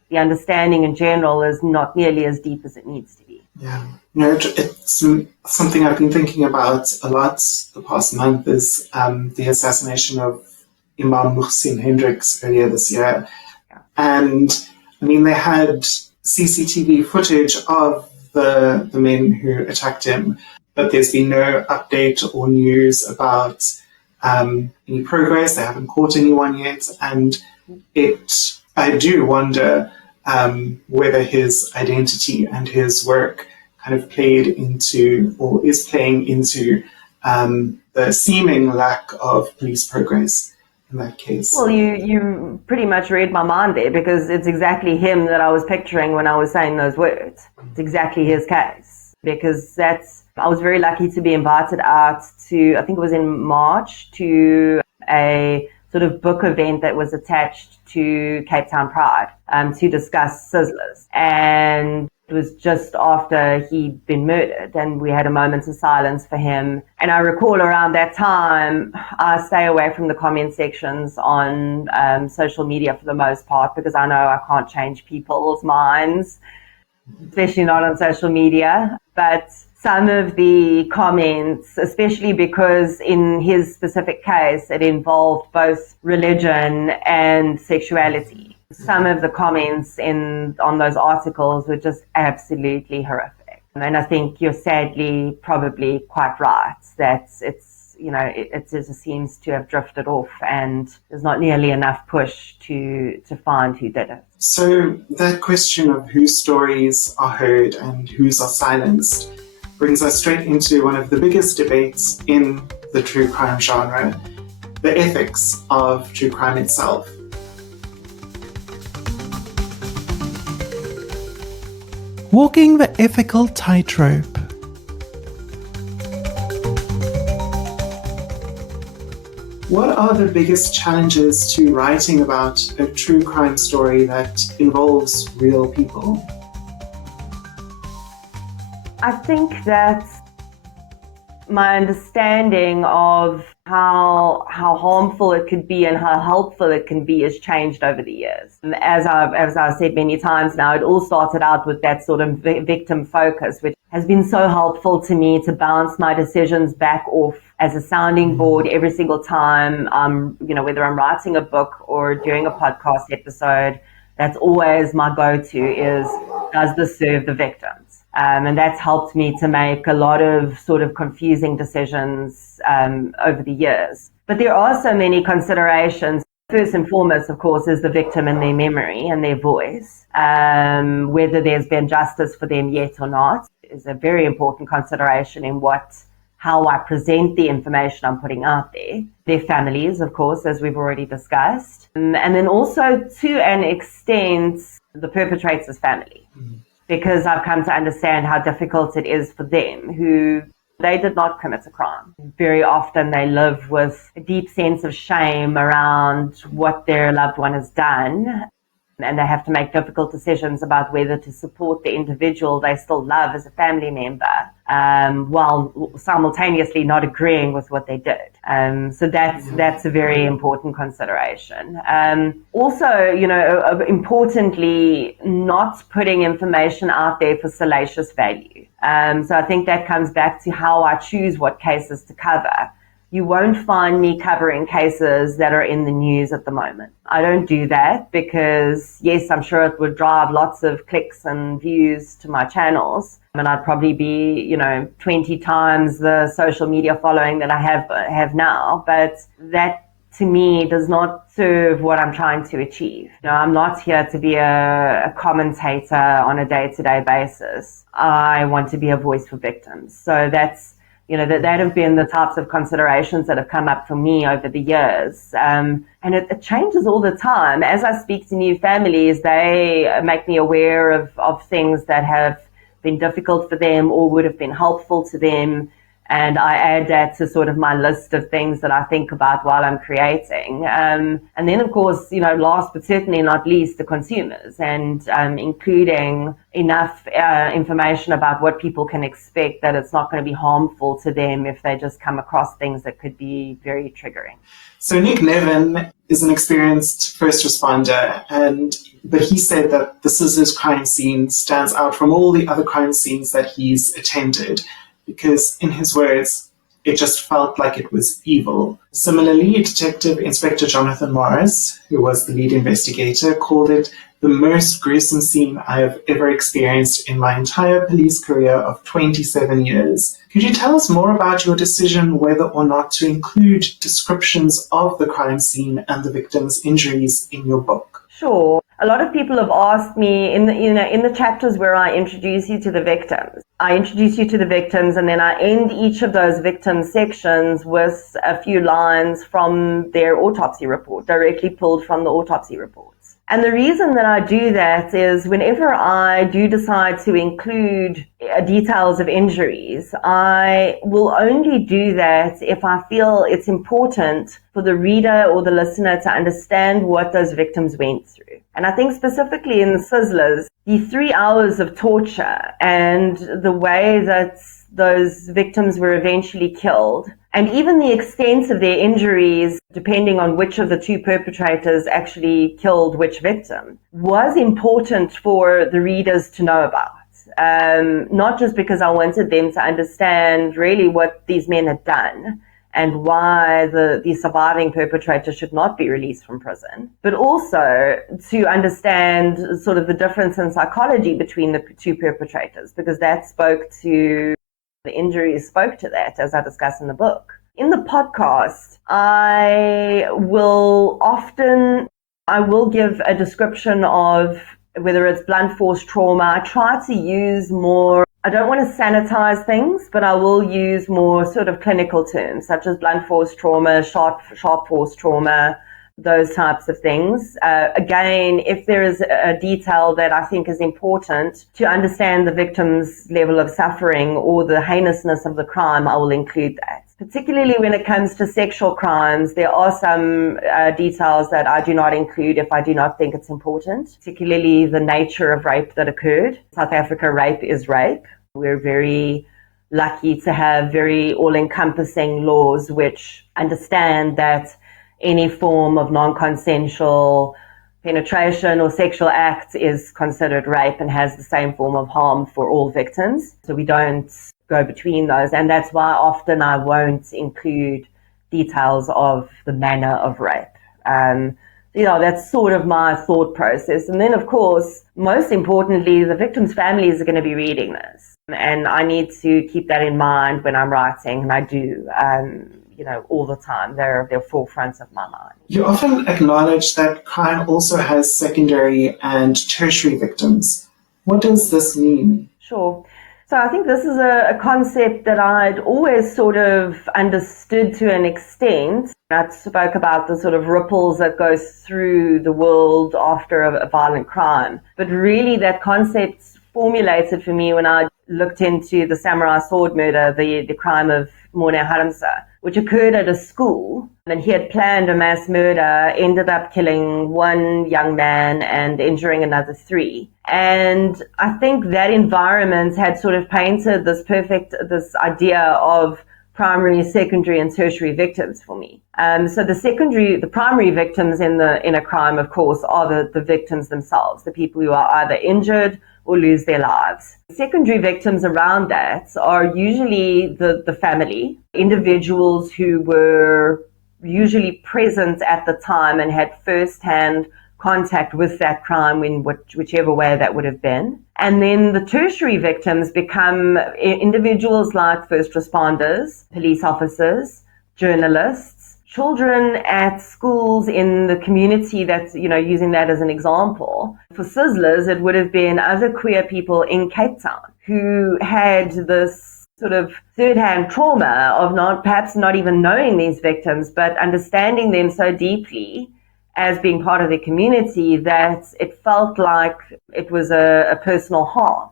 the understanding in general is not nearly as deep as it needs to be. Yeah, it's something I've been thinking about a lot the past month is the assassination of Imam Muhsin Hendricks earlier this year. Yeah. And I mean, they had CCTV footage of the men who attacked him, but there's been no update or news about any progress. They haven't caught anyone yet. And I do wonder whether his identity and his work kind of played into or is playing into the seeming lack of police progress in that case. Well, you pretty much read my mind there, because it's exactly him that I was picturing when I was saying those words. It's exactly his case, because I was very lucky to be invited out to, I think it was in March, to a sort of book event that was attached to Cape Town Pride to discuss Sizzlers. And it was just after he'd been murdered, and we had a moment of silence for him. And I recall around that time, I stay away from the comment sections on social media for the most part, because I know I can't change people's minds, especially not on social media. But some of the comments, especially because in his specific case, it involved both religion and sexuality. Some of the comments on those articles were just absolutely horrific. And I think you're sadly probably quite right that it just seems to have drifted off, and there's not nearly enough push to find who did it. So that question of whose stories are heard and whose are silenced brings us straight into one of the biggest debates in the true crime genre, the ethics of true crime itself. Walking the ethical tightrope. What are the biggest challenges to writing about a true crime story that involves real people? I think that my understanding of how harmful it could be and how helpful it can be has changed over the years. And as I've said many times now, it all started out with that sort of victim focus, which has been so helpful to me to bounce my decisions back off as a sounding board every single time, whether I'm writing a book or doing a podcast episode. That's always my go-to is, does this serve the victims? And that's helped me to make a lot of sort of confusing decisions over the years. But there are so many considerations. First and foremost, of course, is the victim and their memory and their voice. Whether there's been justice for them yet or not is a very important consideration in how I present the information I'm putting out there. Their families, of course, as we've already discussed. And then also, to an extent, the perpetrator's family. Because I've come to understand how difficult it is for them, who they did not commit a crime. Very often they live with a deep sense of shame around what their loved one has done. And they have to make difficult decisions about whether to support the individual they still love as a family member, while simultaneously not agreeing with what they did. So that's a very important consideration. Also, importantly, not putting information out there for salacious value. So I think that comes back to how I choose what cases to cover. You won't find me covering cases that are in the news at the moment. I don't do that because, yes, I'm sure it would drive lots of clicks and views to my channels. And I'd probably be, 20 times the social media following that I have now. But that, to me, does not serve what I'm trying to achieve. I'm not here to be a commentator on a day-to-day basis. I want to be a voice for victims. So that's, that have been the types of considerations that have come up for me over the years. And it changes all the time. As I speak to new families, they make me aware of things that have been difficult for them or would have been helpful to them. And I add that to sort of my list of things that I think about while I'm creating. And then, of course, last but certainly not least, the consumers, and including enough information about what people can expect, that it's not going to be harmful to them if they just come across things that could be very triggering. So Nick Nevin is an experienced first responder, but he said that the Sizzlers crime scene stands out from all the other crime scenes that he's attended, because, in his words, it just felt like it was evil. Similarly, Detective Inspector Jonathan Morris, who was the lead investigator, called it the most gruesome scene I have ever experienced in my entire police career of 27 years. Could you tell us more about your decision whether or not to include descriptions of the crime scene and the victim's injuries in your book? Sure. A lot of people have asked me in the chapters where I introduce you to the victims. I introduce you to the victims, and then I end each of those victim sections with a few lines from their autopsy report, directly pulled from the autopsy reports. And the reason that I do that is whenever I do decide to include details of injuries, I will only do that if I feel it's important for the reader or the listener to understand what those victims went through. And I think specifically in the Sizzlers, the 3 hours of torture and the way that those victims were eventually killed, and even the extent of their injuries, depending on which of the two perpetrators actually killed which victim, was important for the readers to know about. Not just because I wanted them to understand really what these men had done and why the surviving perpetrator should not be released from prison, but also to understand sort of the difference in psychology between the two perpetrators, because the injuries spoke to that, as I discuss in the book. In the podcast, I will give a description of whether it's blunt force trauma. I try to use more, I don't want to sanitize things, but I will use more sort of clinical terms, such as blunt force trauma, sharp force trauma, those types of things. Again, if there is a detail that I think is important to understand the victim's level of suffering or the heinousness of the crime, I will include that. Particularly when it comes to sexual crimes, there are some details that I do not include if I do not think it's important, particularly the nature of rape that occurred. South Africa, rape is rape. We're very lucky to have very all-encompassing laws which understand that any form of non-consensual penetration or sexual act is considered rape and has the same form of harm for all victims. So we don't go between those. And that's why often I won't include details of the manner of rape. That's sort of my thought process. And then, of course, most importantly, the victims' families are going to be reading this. And I need to keep that in mind when I'm writing, and I do. All the time. They're forefront of my mind. You often acknowledge that crime also has secondary and tertiary victims. What does this mean? Sure. So I think this is a concept that I'd always sort of understood to an extent. I spoke about the sort of ripples that go through the world after a violent crime. But really that concept formulated for me when I looked into the samurai sword murder, the crime of Morne Haramsa, which occurred at a school. And he had planned a mass murder, ended up killing one young man and injuring another three. And I think that environment had sort of painted this idea of primary, secondary, and tertiary victims for me. So the primary victims in a crime, of course, are the victims themselves, the people who are either injured or lose their lives. Secondary victims around that are usually the family, individuals who were usually present at the time and had first-hand contact with that crime in whichever way that would have been. And then the tertiary victims become individuals like first responders, police officers, journalists, children at schools in the community that's, using that as an example. For Sizzlers, it would have been other queer people in Cape Town who had this sort of third-hand trauma of perhaps not even knowing these victims, but understanding them so deeply as being part of the community that it felt like it was a personal harm.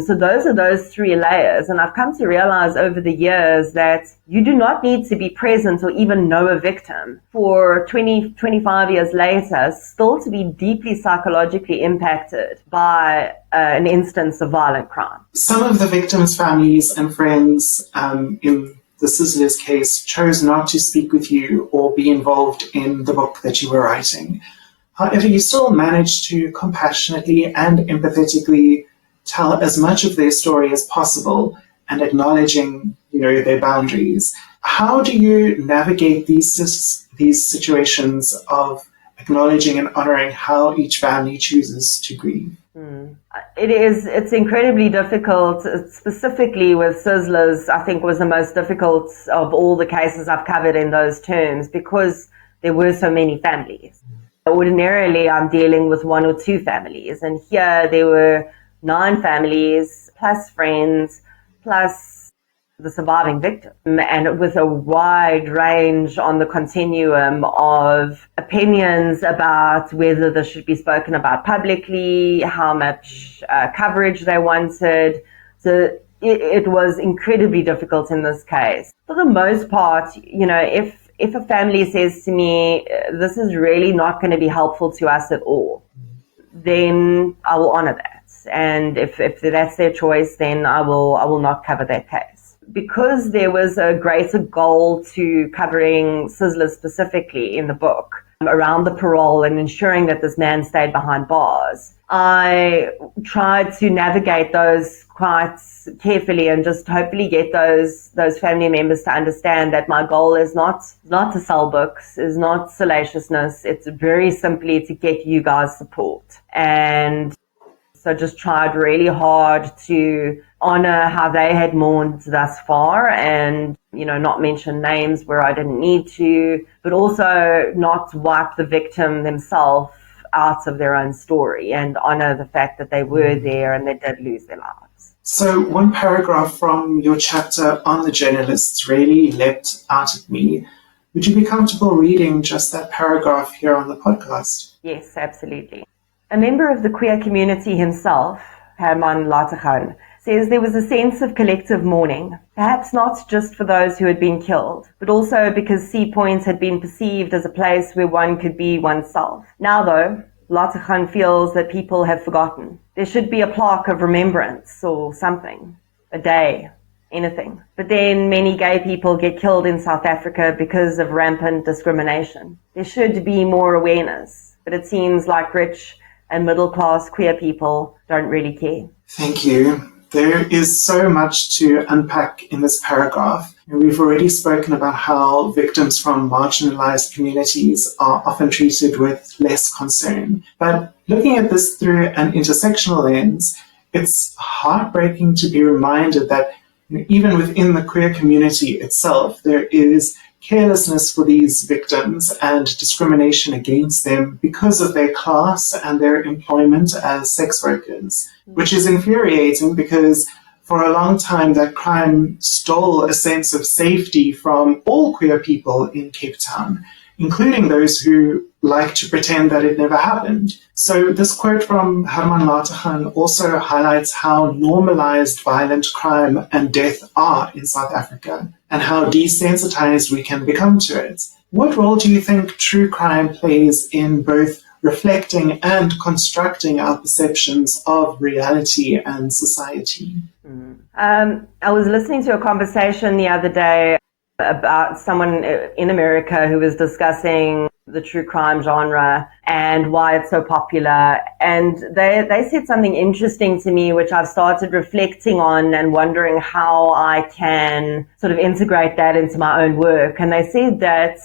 So those are those three layers. And I've come to realize over the years that you do not need to be present or even know a victim for 20, 25 years later still to be deeply psychologically impacted by an instance of violent crime. Some of the victims' families and friends in the Sizzlers case chose not to speak with you or be involved in the book that you were writing. However, you still managed to compassionately and empathetically tell as much of their story as possible and acknowledging, their boundaries. How do you navigate these situations of acknowledging and honoring how each family chooses to grieve? It's incredibly difficult, specifically with Sizzlers. I think was the most difficult of all the cases I've covered in those terms because there were so many families. Ordinarily, I'm dealing with one or two families, and here there were 9 families, plus friends, plus the surviving victim, and with a wide range on the continuum of opinions about whether this should be spoken about publicly, how much coverage they wanted. So it was incredibly difficult in this case. For the most part, if a family says to me, this is really not going to be helpful to us at all, then I will honor that. And if that's their choice, then I will not cover that case. Because there was a greater goal to covering Sizzlers specifically in the book around the parole and ensuring that this man stayed behind bars, I tried to navigate those quite carefully and just hopefully get those family members to understand that my goal is not to sell books, is not salaciousness. It's very simply to get you guys support. And so just tried really hard to honor how they had mourned thus far and, not mention names where I didn't need to, but also not wipe the victim themselves out of their own story and honor the fact that they were there and they did lose their lives. So one paragraph from your chapter on the journalists really leapt out at me. Would you be comfortable reading just that paragraph here on the podcast? Yes, absolutely. A member of the queer community himself, Herman Latachan, says there was a sense of collective mourning, perhaps not just for those who had been killed, but also because Sea Point had been perceived as a place where one could be oneself. Now, though, Latachan feels that people have forgotten. There should be a plaque of remembrance or something, a day, anything. But then many gay people get killed in South Africa because of rampant discrimination. There should be more awareness, but it seems like rich and middle-class queer people don't really care. Thank you. There is so much to unpack in this paragraph. We've already spoken about how victims from marginalized communities are often treated with less concern. But looking at this through an intersectional lens, it's heartbreaking to be reminded that even within the queer community itself, there is carelessness for these victims and discrimination against them because of their class and their employment as sex workers, which is infuriating because for a long time that crime stole a sense of safety from all queer people in Cape Town, including those who like to pretend that it never happened. So this quote from Herman Lategan also highlights how normalized violent crime and death are in South Africa and how desensitized we can become to it. What role do you think true crime plays in both reflecting and constructing our perceptions of reality and society? I was listening to a conversation the other day about someone in America who was discussing the true crime genre and why it's so popular. And they said something interesting to me, which I've started reflecting on and wondering how I can sort of integrate that into my own work. And they said that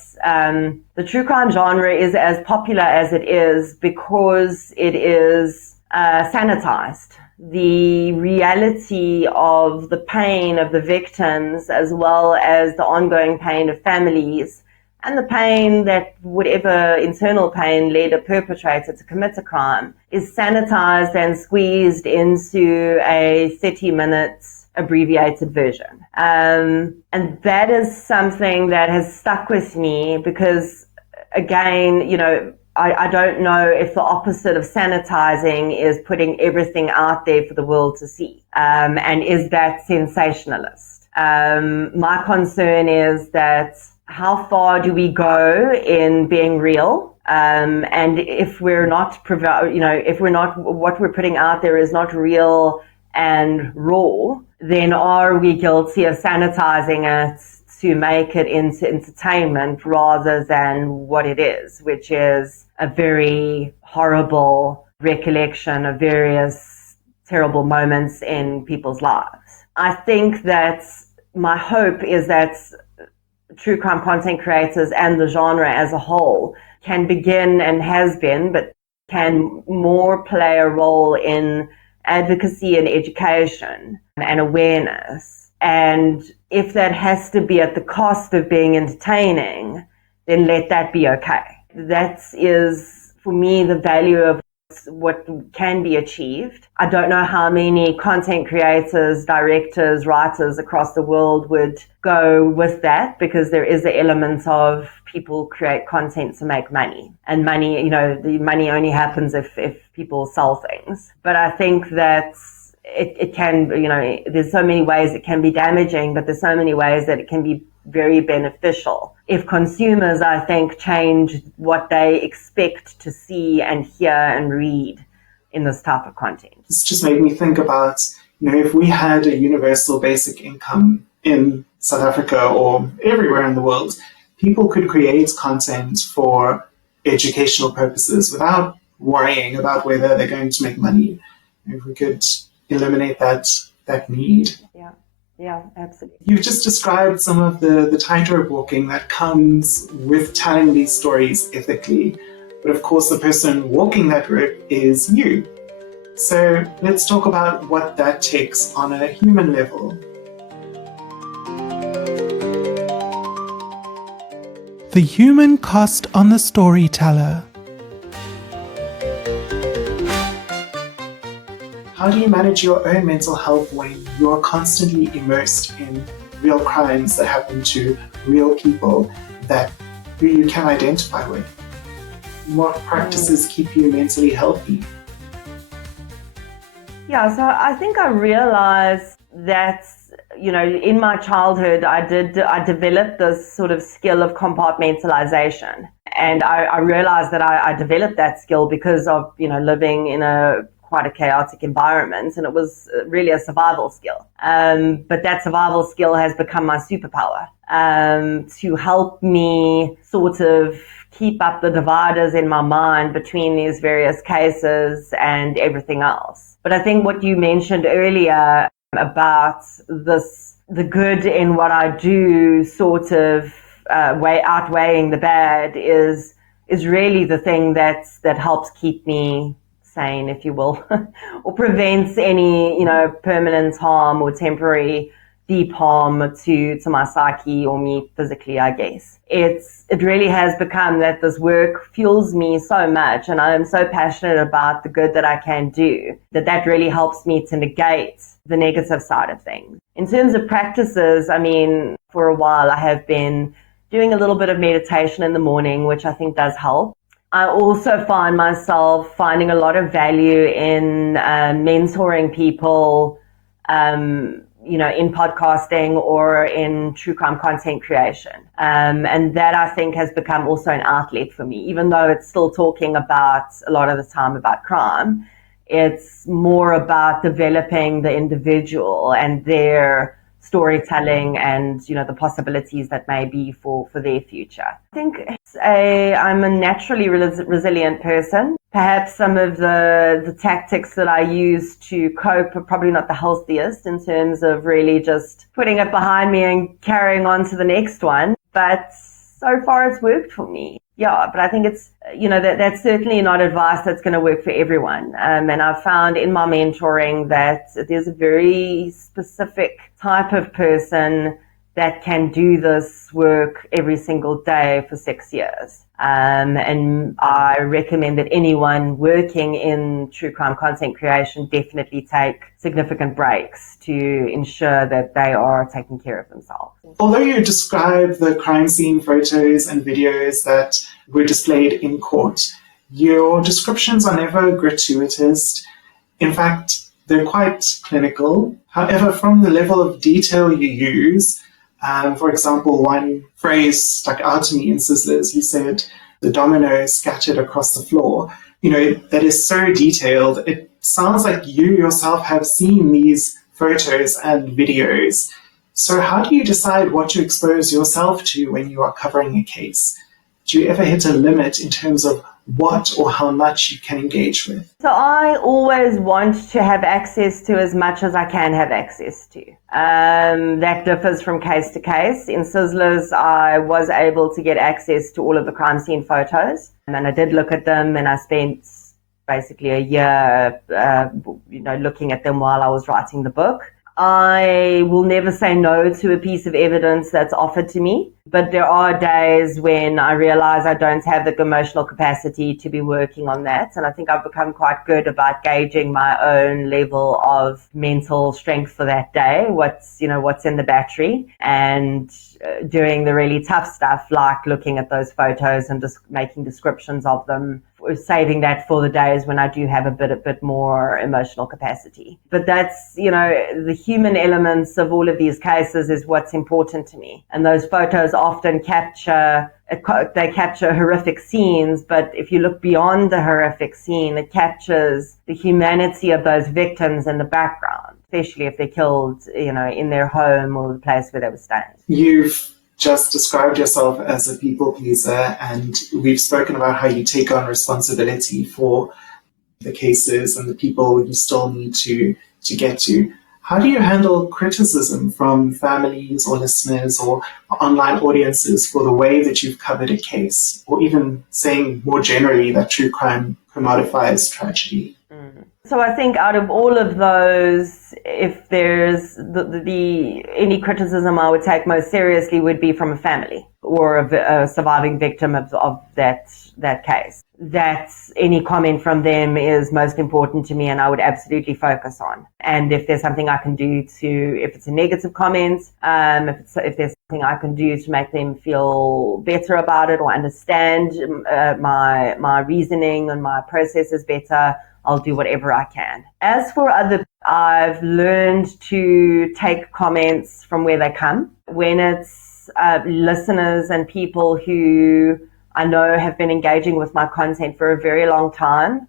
the true crime genre is as popular as it is because it is sanitized. The reality of the pain of the victims, as well as the ongoing pain of families, and the pain that whatever internal pain led a perpetrator to commit a crime, is sanitized and squeezed into a 30-minute abbreviated version. And that is something that has stuck with me because, again, I don't know if the opposite of sanitizing is putting everything out there for the world to see. And is that sensationalist? My concern is that how far do we go in being real? And if we're not, what we're putting out there is not real and raw, then are we guilty of sanitizing it to make it into entertainment rather than what it is, which is a very horrible recollection of various terrible moments in people's lives. I think that my hope is that true crime content creators and the genre as a whole can begin and has been, but can more play a role in advocacy and education and awareness. And if that has to be at the cost of being entertaining, then let that be okay. That is, for me, the value of what can be achieved. I don't know how many content creators, directors, writers across the world would go with that, because there is an element of people create content to make money. And money, the money only happens if people sell things. But I think that it can, there's so many ways it can be damaging, but there's so many ways that it can be very beneficial. If consumers, I think, change what they expect to see and hear and read in this type of content. This just made me think about, if we had a universal basic income in South Africa or everywhere in the world, people could create content for educational purposes without worrying about whether they're going to make money. If we could eliminate that need. Yeah, absolutely. You've just described some of the tightrope walking that comes with telling these stories ethically. But of course, the person walking that rope is you. So let's talk about what that takes on a human level. The human cost on the storyteller. How do you manage your own mental health when you're constantly immersed in real crimes that happen to real people who you can identify with? What practices keep you mentally healthy? Yeah, so I think I realized that, in my childhood, I developed this sort of skill of compartmentalization. And I realized that I developed that skill because of, living in a quite a chaotic environment, and it was really a survival skill. But that survival skill has become my superpower, to help me sort of keep up the dividers in my mind between these various cases and everything else. But I think what you mentioned earlier about the good in what I do sort of outweighing the bad is really the thing that helps keep me sane, if you will, or prevents any, permanent harm or temporary deep harm to my psyche or me physically, I guess. It really has become that this work fuels me so much, and I am so passionate about the good that I can do, that really helps me to negate the negative side of things. In terms of practices, I mean, for a while I have been doing a little bit of meditation in the morning, which I think does help. I also find myself finding a lot of value in mentoring people, in podcasting or in true crime content creation. And that I think has become also an outlet for me, even though it's still talking about a lot of the time about crime. It's more about developing the individual and their storytelling and, the possibilities that may be for their future. I think I'm a naturally resilient person. Perhaps some of the tactics that I use to cope are probably not the healthiest in terms of really just putting it behind me and carrying on to the next one. But so far it's worked for me. Yeah, but I think it's, that's certainly not advice that's going to work for everyone. And I've found in my mentoring that there's a very specific type of person that can do this work every single day for 6 years. And I recommend that anyone working in true crime content creation definitely take significant breaks to ensure that they are taking care of themselves. Although you describe the crime scene photos and videos that were displayed in court, your descriptions are never gratuitous. In fact, they're quite clinical. However, from the level of detail you use, for example, one phrase stuck out to me in Sizzlers. You said, the dominoes scattered across the floor. That is so detailed. It sounds like you yourself have seen these photos and videos. So how do you decide what to expose yourself to when you are covering a case? Do you ever hit a limit in terms of what or how much you can engage with? So I always want to have access to as much as I can have access to. That differs from case to case. In Sizzlers, I was able to get access to all of the crime scene photos, and I did look at them, and I spent basically a year, looking at them while I was writing the book. I will never say no to a piece of evidence that's offered to me, but there are days when I realize I don't have the emotional capacity to be working on that. And I think I've become quite good about gauging my own level of mental strength for that day, what's in the battery, and doing the really tough stuff like looking at those photos and just making descriptions of them, saving that for the days when I do have a bit more emotional capacity. But that's, the human elements of all of these cases is what's important to me. And those photos often capture horrific scenes, but if you look beyond the horrific scene, it captures the humanity of those victims in the background, especially if they're killed, in their home or the place where they were staying. You've just described yourself as a people pleaser, and we've spoken about how you take on responsibility for the cases and the people you still need to get to. How do you handle criticism from families or listeners or online audiences for the way that you've covered a case, or even saying more generally that true crime commodifies tragedy? So I think out of all of those, if there's any criticism I would take most seriously would be from a family or a surviving victim of that case. That's any comment from them is most important to me, and I would absolutely focus on. And if there's something I can do if it's a negative comment, if there's something I can do to make them feel better about it or understand my reasoning and my processes better, I'll do whatever I can. As for I've learned to take comments from where they come. When it's listeners and people who I know have been engaging with my content for a very long time,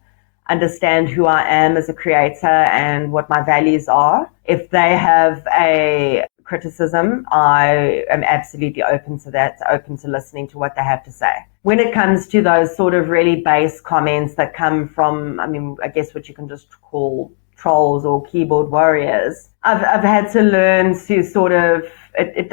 understand who I am as a creator and what my values are. If they have a criticism, I am absolutely open to that, open to listening to what they have to say. When it comes to those sort of really base comments that come from, I guess what you can just call trolls or keyboard warriors, I've had to learn to sort of, it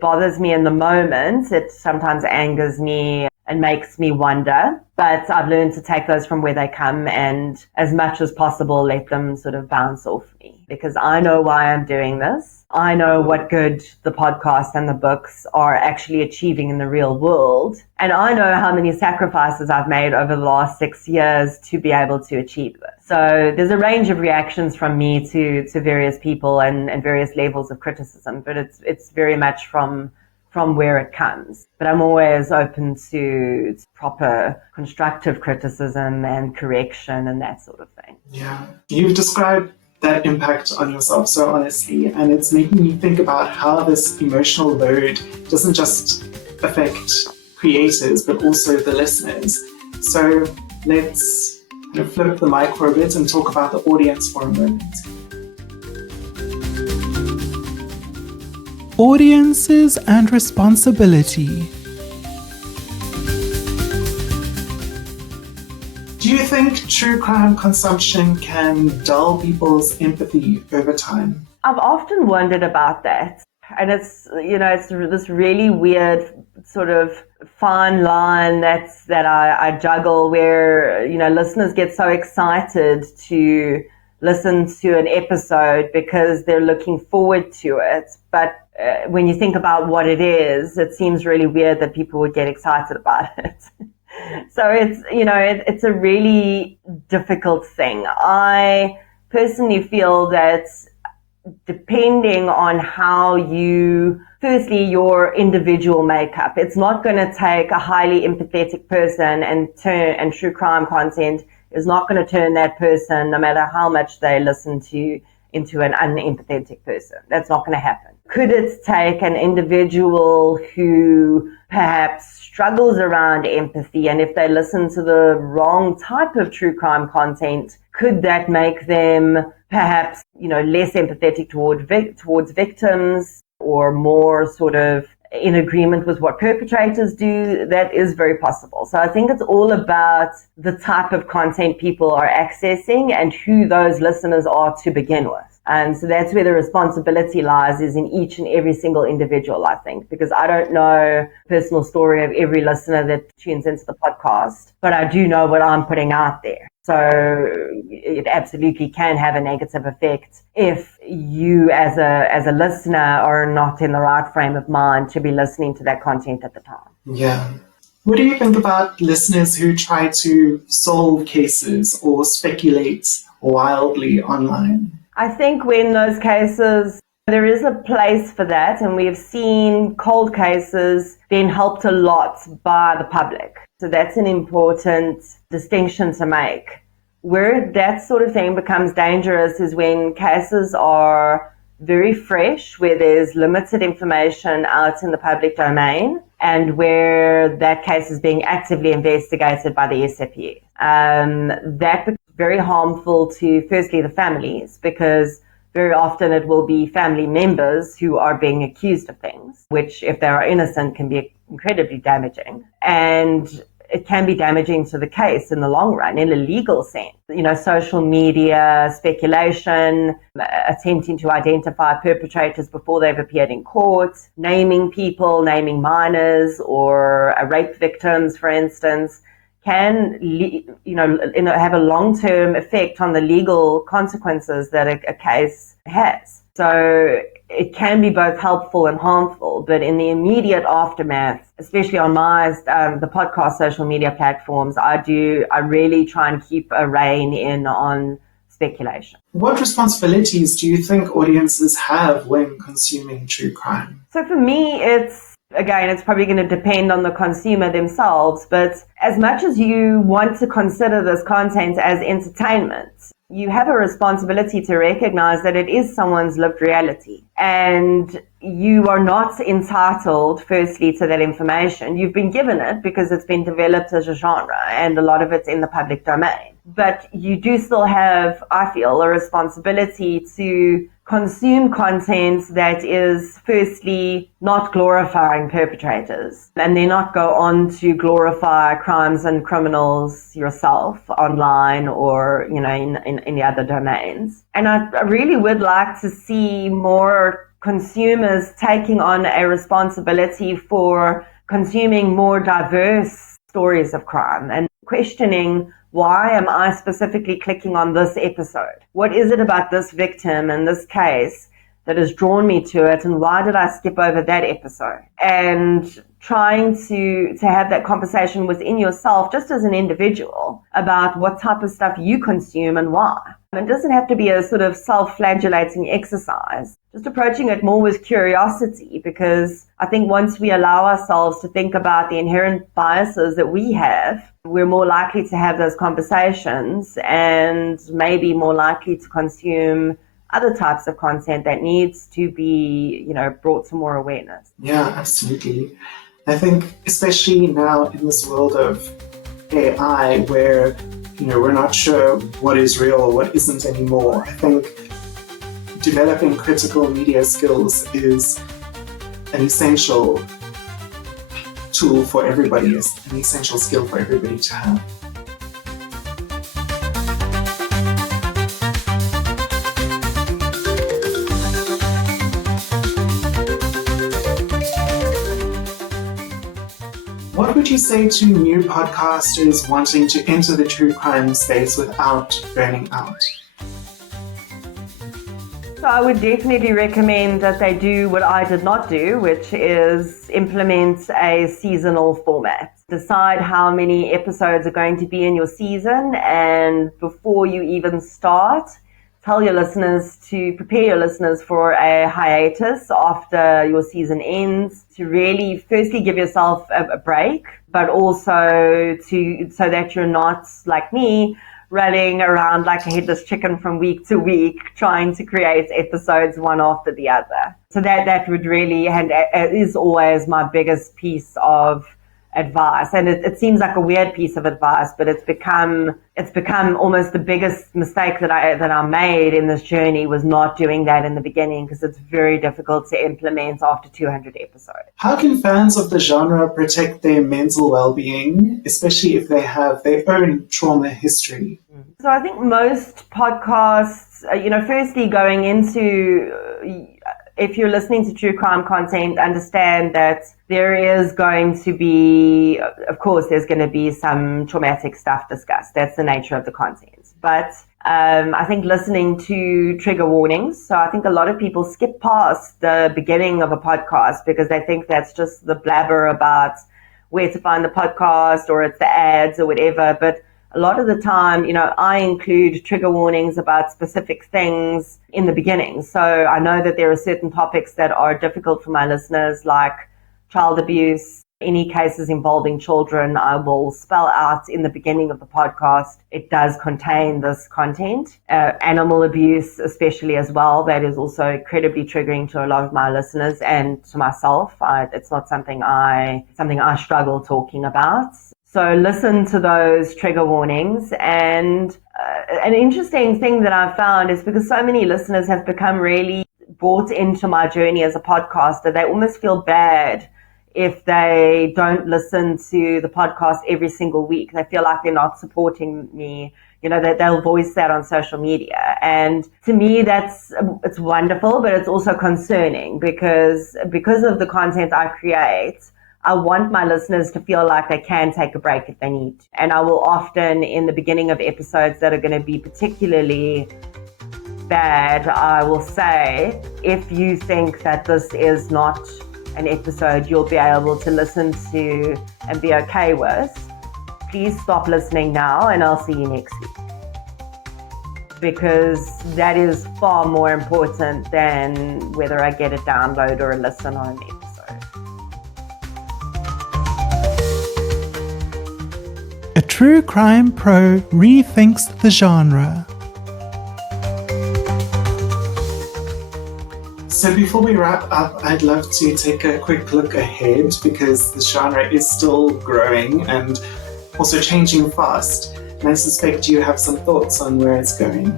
bothers me in the moment. It sometimes angers me and makes me wonder, but I've learned to take those from where they come and as much as possible let them sort of bounce off me, because I know why I'm doing this. I know what good the podcast and the books are actually achieving in the real world. And I know how many sacrifices I've made over the last 6 years to be able to achieve this. So there's a range of reactions from me to various people and various levels of criticism, but it's very much from where it comes. But I'm always open to proper constructive criticism and correction and that sort of thing. Yeah. You've described that impact on yourself so honestly, and it's making me think about how this emotional load doesn't just affect creators, but also the listeners. So let's kind of flip the mic for a bit and talk about the audience for a moment. Audiences and responsibility. Do you think true crime consumption can dull people's empathy over time? I've often wondered about that. And it's this really weird sort of fine line that I juggle where, listeners get so excited to listen to an episode because they're looking forward to it. But when you think about what it is, it seems really weird that people would get excited about it. So it's a really difficult thing. I personally feel that depending on how firstly, your individual makeup, it's not going to take a highly empathetic person and true crime content is not going to turn that person, no matter how much they listen to, into an unempathetic person. That's not going to happen. Could it take an individual who perhaps struggles around empathy, and if they listen to the wrong type of true crime content, could that make them perhaps, less empathetic towards victims or more sort of in agreement with what perpetrators do? That is very possible. So I think it's all about the type of content people are accessing and who those listeners are to begin with. And so that's where the responsibility lies, is in each and every single individual, I think, because I don't know the personal story of every listener that tunes into the podcast, but I do know what I'm putting out there. So it absolutely can have a negative effect if you as a listener are not in the right frame of mind to be listening to that content at the time. Yeah. What do you think about listeners who try to solve cases or speculate wildly online? I think when those cases, there is a place for that, and we've seen cold cases being helped a lot by the public. So that's an important distinction to make. Where that sort of thing becomes dangerous is when cases are very fresh, where there's limited information out in the public domain, and where that case is being actively investigated by the SAPU. That becomes very harmful to, firstly, the families, because very often it will be family members who are being accused of things, which, if they are innocent, can be incredibly damaging. And it can be damaging to the case in the long run, in a legal sense. Social media, speculation, attempting to identify perpetrators before they've appeared in court, naming people, naming minors or rape victims, for instance, can have a long-term effect on the legal consequences that a case has. So it can be both helpful and harmful, but in the immediate aftermath, especially on the podcast social media platforms, I really try and keep a rein in on speculation. What responsibilities do you think audiences have when consuming true crime? So for me, it's probably going to depend on the consumer themselves, but as much as you want to consider this content as entertainment, you have a responsibility to recognize that it is someone's lived reality. And you are not entitled, firstly, to that information. You've been given it because it's been developed as a genre and a lot of it's in the public domain. But you do still have, I feel, a responsibility to consume content that is, firstly, not glorifying perpetrators, and then not go on to glorify crimes and criminals yourself online or, in the other domains. And I really would like to see more consumers taking on a responsibility for consuming more diverse stories of crime and questioning, why am I specifically clicking on this episode? What is it about this victim and this case that has drawn me to it, and why did I skip over that episode? And trying to have that conversation within yourself, just as an individual, about what type of stuff you consume and why. It doesn't have to be a sort of self-flagellating exercise, just approaching it more with curiosity, because I think once we allow ourselves to think about the inherent biases that we have, we're more likely to have those conversations and maybe more likely to consume other types of content that needs to be, brought to more awareness. Yeah, absolutely. I think especially now in this world of AI where, we're not sure what is real or what isn't anymore, I think developing critical media skills is an essential tool for everybody, is an essential skill for everybody to have. What would you say to new podcasters wanting to enter the true crime space without burning out? So I would definitely recommend that they do what I did not do, which is implement a seasonal format. Decide how many episodes are going to be in your season, and before you even start, prepare your listeners for a hiatus after your season ends, to really firstly give yourself a break, but also so that you're not, like me, running around like a headless chicken from week to week, trying to create episodes one after the other. So that would really, and it is always my biggest piece of advice. And it seems like a weird piece of advice, but it's become almost the biggest mistake that I made in this journey, was not doing that in the beginning, because it's very difficult to implement after 200 episodes. How can fans of the genre protect their mental well-being, especially if they have their own trauma history? So I think most podcasts, firstly going into, if you're listening to true crime content, understand that there is going to be, of course, there's going to be some traumatic stuff discussed. That's the nature of the content. But I think listening to trigger warnings. So I think a lot of people skip past the beginning of a podcast because they think that's just the blabber about where to find the podcast, or it's the ads or whatever. But a lot of the time, I include trigger warnings about specific things in the beginning. So I know that there are certain topics that are difficult for my listeners, like child abuse. Any cases involving children, I will spell out in the beginning of the podcast. It does contain this content. Animal abuse, especially as well, that is also incredibly triggering to a lot of my listeners and to myself. It's not something I struggle talking about. So listen to those trigger warnings. And an interesting thing that I've found is, because so many listeners have become really brought into my journey as a podcaster, they almost feel bad if they don't listen to the podcast every single week. They feel like they're not supporting me, that they'll voice that on social media. And to me, it's wonderful, but it's also concerning, because of the content I create, I want my listeners to feel like they can take a break if they need to. And I will often, in the beginning of episodes that are going to be particularly bad, I will say, if you think that this is not an episode you'll be able to listen to and be okay with, please stop listening now and I'll see you next week. Because that is far more important than whether I get a download or a listen on an episode. A true crime pro rethinks the genre. So before we wrap up, I'd love to take a quick look ahead because the genre is still growing and also changing fast. And I suspect you have some thoughts on where it's going.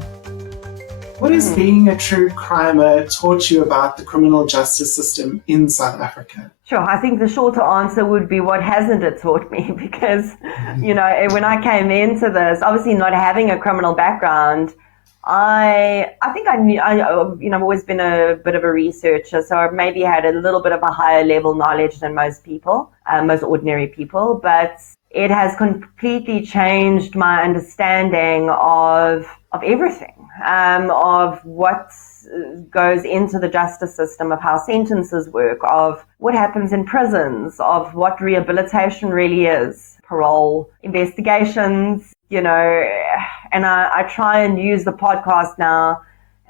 What has being a true crimer taught you about the criminal justice system in South Africa? Sure. I think the shorter answer would be, what hasn't it taught me? Because, when I came into this, obviously not having a criminal background, I think I knew, I've always been a bit of a researcher, so I maybe had a little bit of a higher level knowledge than most people, most ordinary people, but it has completely changed my understanding of everything, of what goes into the justice system, of how sentences work, of what happens in prisons, of what rehabilitation really is, parole, investigations, and I try and use the podcast now.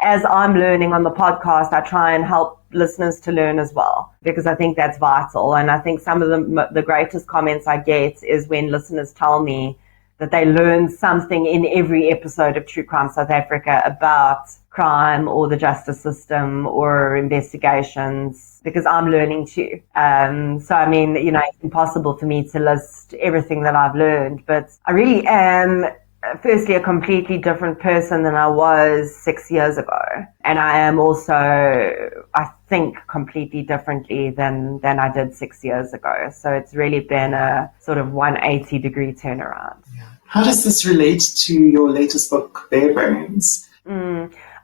As I'm learning on the podcast, I try and help listeners to learn as well, because I think that's vital. And I think some of the greatest comments I get is when listeners tell me that they learn something in every episode of True Crime South Africa about crime or the justice system or investigations, because I'm learning too. So, I mean, it's impossible for me to list everything that I've learned, but I really am firstly a completely different person than I was 6 years ago. And I am also, I think, completely differently than I did 6 years ago. So it's really been a sort of 180-degree turnaround. Yeah. How does this relate to your latest book, Bare Bones?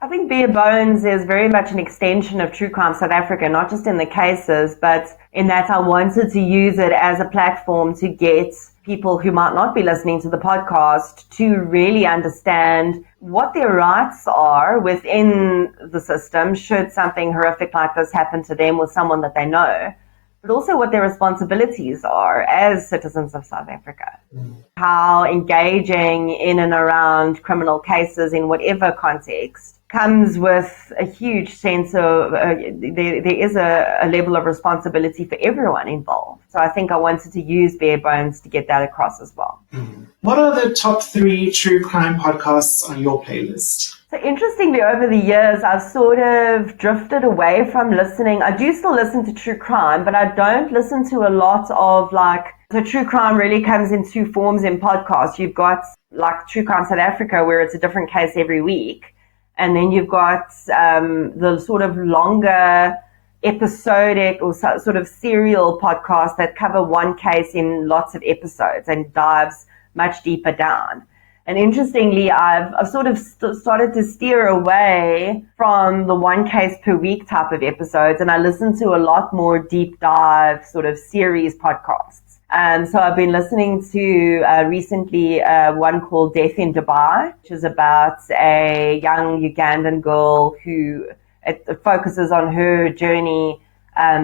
I think Bare Bones is very much an extension of True Crime South Africa, not just in the cases, but in that I wanted to use it as a platform to get people who might not be listening to the podcast to really understand what their rights are within the system should something horrific like this happen to them or someone that they know, but also what their responsibilities are as citizens of South Africa. How engaging in and around criminal cases in whatever context comes with a huge sense of, there is a level of responsibility for everyone involved. So I think I wanted to use Bare Bones to get that across as well. What are the top 3 true crime podcasts on your playlist? So interestingly, over the years, I've sort of drifted away from listening. I do still listen to true crime, but I don't listen to a lot of so true crime really comes in 2 forms in podcasts. You've got like True Crime South Africa, where it's a different case every week. And then you've got the sort of longer episodic or sort of serial podcasts that cover one case in lots of episodes and dives much deeper down. And interestingly, I've sort of started to steer away from the one case per week type of episodes, and I listen to a lot more deep dive sort of series podcasts. So I've been listening to recently one called Death in Dubai, which is about a young Ugandan girl who it focuses on her journey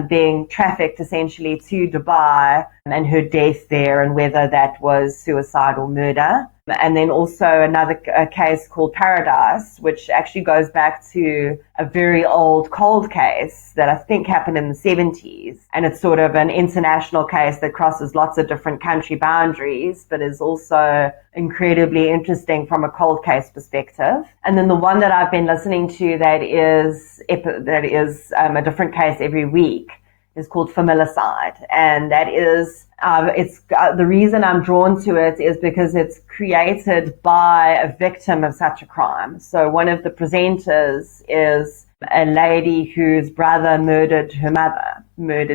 being trafficked essentially to Dubai and her death there and whether that was suicide or murder. And then also another case called Paradise, which actually goes back to a very old cold case that I think happened in the 70s. And it's sort of an international case that crosses lots of different country boundaries, but is also incredibly interesting from a cold case perspective. And then the one that I've been listening to that is a different case every week is called Familicide. And that is, the reason I'm drawn to it is because it's created by a victim of such a crime. So one of the presenters is a lady whose brother murdered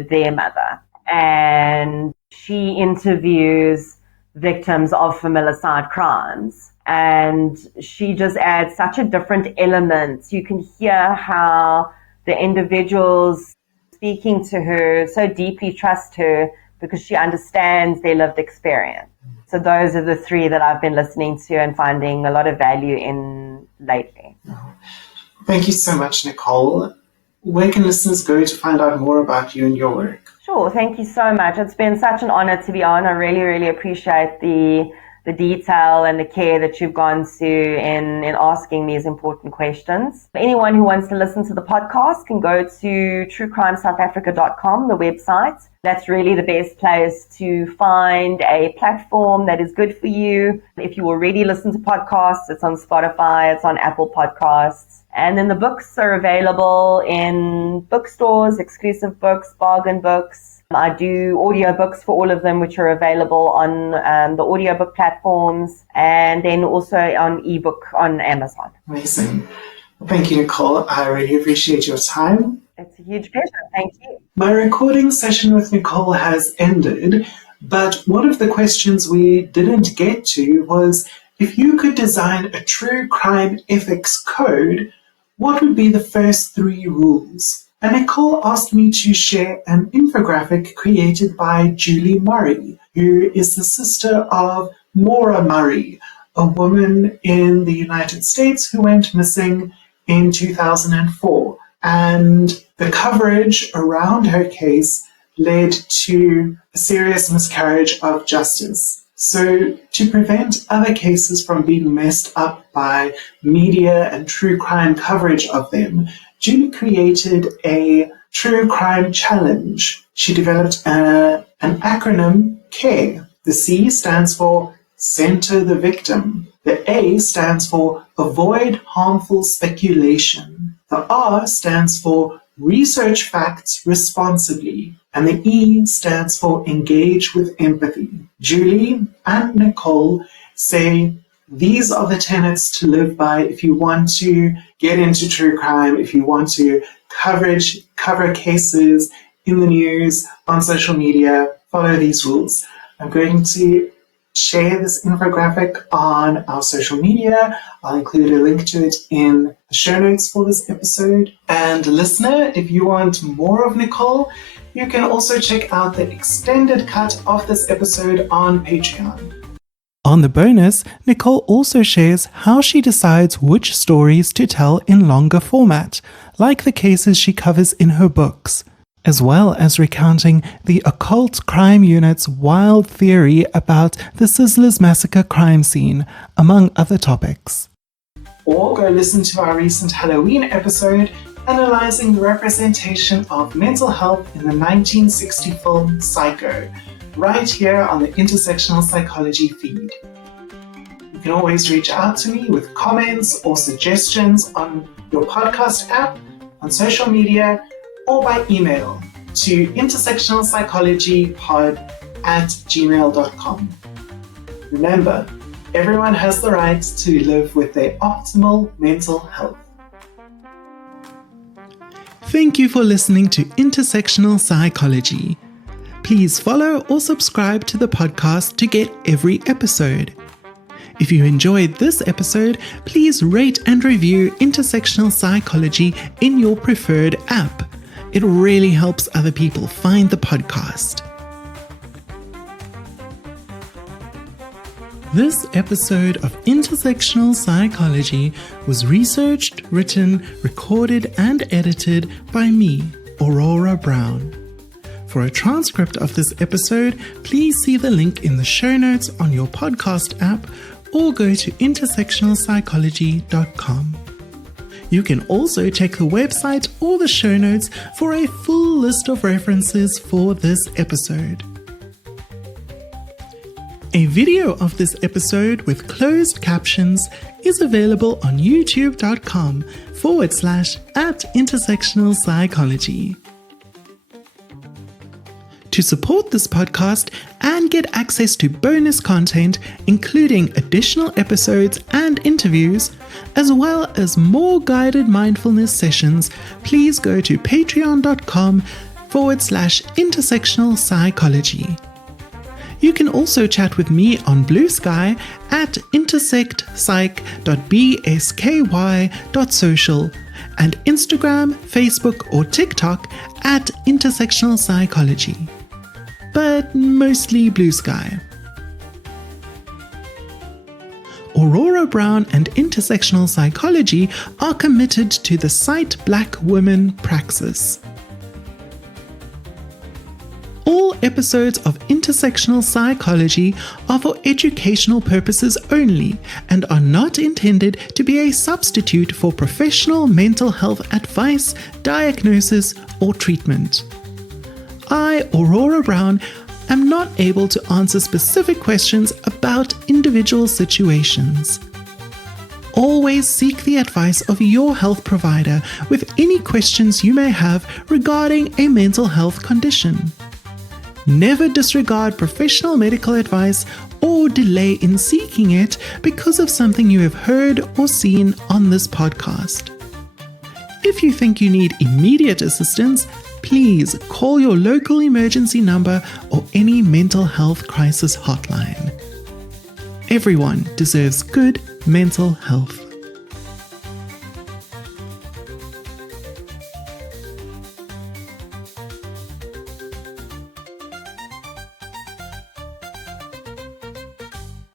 their mother. And she interviews victims of familicide crimes. And she just adds such a different element. You can hear how the individuals speaking to her so deeply trust her because she understands their lived experience. So those are the 3 that I've been listening to and finding a lot of value in lately. Thank you so much, Nicole. Where can listeners go to find out more about you and your work? Sure, thank you so much. It's been such an honor to be on. I really, really appreciate the the detail and the care that you've gone to in asking these important questions. Anyone who wants to listen to the podcast can go to truecrimesouthafrica.com, the website. That's really the best place to find a platform that is good for you. If you already listen to podcasts, it's on Spotify, it's on Apple Podcasts. And then the books are available in bookstores, exclusive books, bargain books. I do audiobooks for all of them, which are available on the audiobook platforms and then also on ebook on Amazon. Amazing. Well, thank you, Nicole. I really appreciate your time. It's a huge pleasure. Thank you. My recording session with Nicole has ended, but one of the questions we didn't get to was, if you could design a true crime ethics code, what would be the first 3 rules? And Nicole asked me to share an infographic created by Julie Murray, who is the sister of Maura Murray, a woman in the United States who went missing in 2004. And the coverage around her case led to a serious miscarriage of justice. So to prevent other cases from being messed up by media and true crime coverage of them, Julie created a true crime challenge. She developed an acronym, CARE. The C stands for Center the Victim. The A stands for Avoid Harmful Speculation. The R stands for Research Facts Responsibly. And the E stands for Engage with Empathy. Julie and Nicole say these are the tenets to live by if you want to get into true crime, if you want to cover cases in the news, on social media, follow these rules. I'm going to share this infographic on our social media. I'll include a link to it in the show notes for this episode. And listener, if you want more of Nicole, you can also check out the extended cut of this episode on Patreon. On the bonus, Nicole also shares how she decides which stories to tell in longer format, like the cases she covers in her books, as well as recounting the occult crime unit's wild theory about the Sizzlers massacre crime scene, among other topics. Or go listen to our recent Halloween episode analyzing the representation of mental health in the 1960 film Psycho, right here on the Intersectional Psychology feed. You can always reach out to me with comments or suggestions on your podcast app, on social media, or by email to intersectionalpsychologypod@gmail.com. Remember, everyone has the right to live with their optimal mental health. Thank you for listening to Intersectional Psychology. Please follow or subscribe to the podcast to get every episode. If you enjoyed this episode, please rate and review Intersectional Psychology in your preferred app. It really helps other people find the podcast. This episode of Intersectional Psychology was researched, written, recorded, and edited by me, Aurora Brown. For a transcript of this episode, please see the link in the show notes on your podcast app or go to intersectionalpsychology.com. You can also check the website or the show notes for a full list of references for this episode. A video of this episode with closed captions is available on youtube.com/@intersectionalpsychology. To support this podcast and get access to bonus content, including additional episodes and interviews, as well as more guided mindfulness sessions, please go to patreon.com/intersectionalpsychology. You can also chat with me on Blue Sky at intersectpsy.bsky.social and Instagram, Facebook, or TikTok at Intersectional Psychology. But mostly Blue Sky. Aurora Brown and Intersectional Psychology are committed to the Sight Black Women praxis. All episodes of Intersectional Psychology are for educational purposes only and are not intended to be a substitute for professional mental health advice, diagnosis, or treatment. I, Aurora Brown, am not able to answer specific questions about individual situations. Always seek the advice of your health provider with any questions you may have regarding a mental health condition. Never disregard professional medical advice or delay in seeking it because of something you have heard or seen on this podcast. If you think you need immediate assistance, please call your local emergency number or any mental health crisis hotline. Everyone deserves good mental health.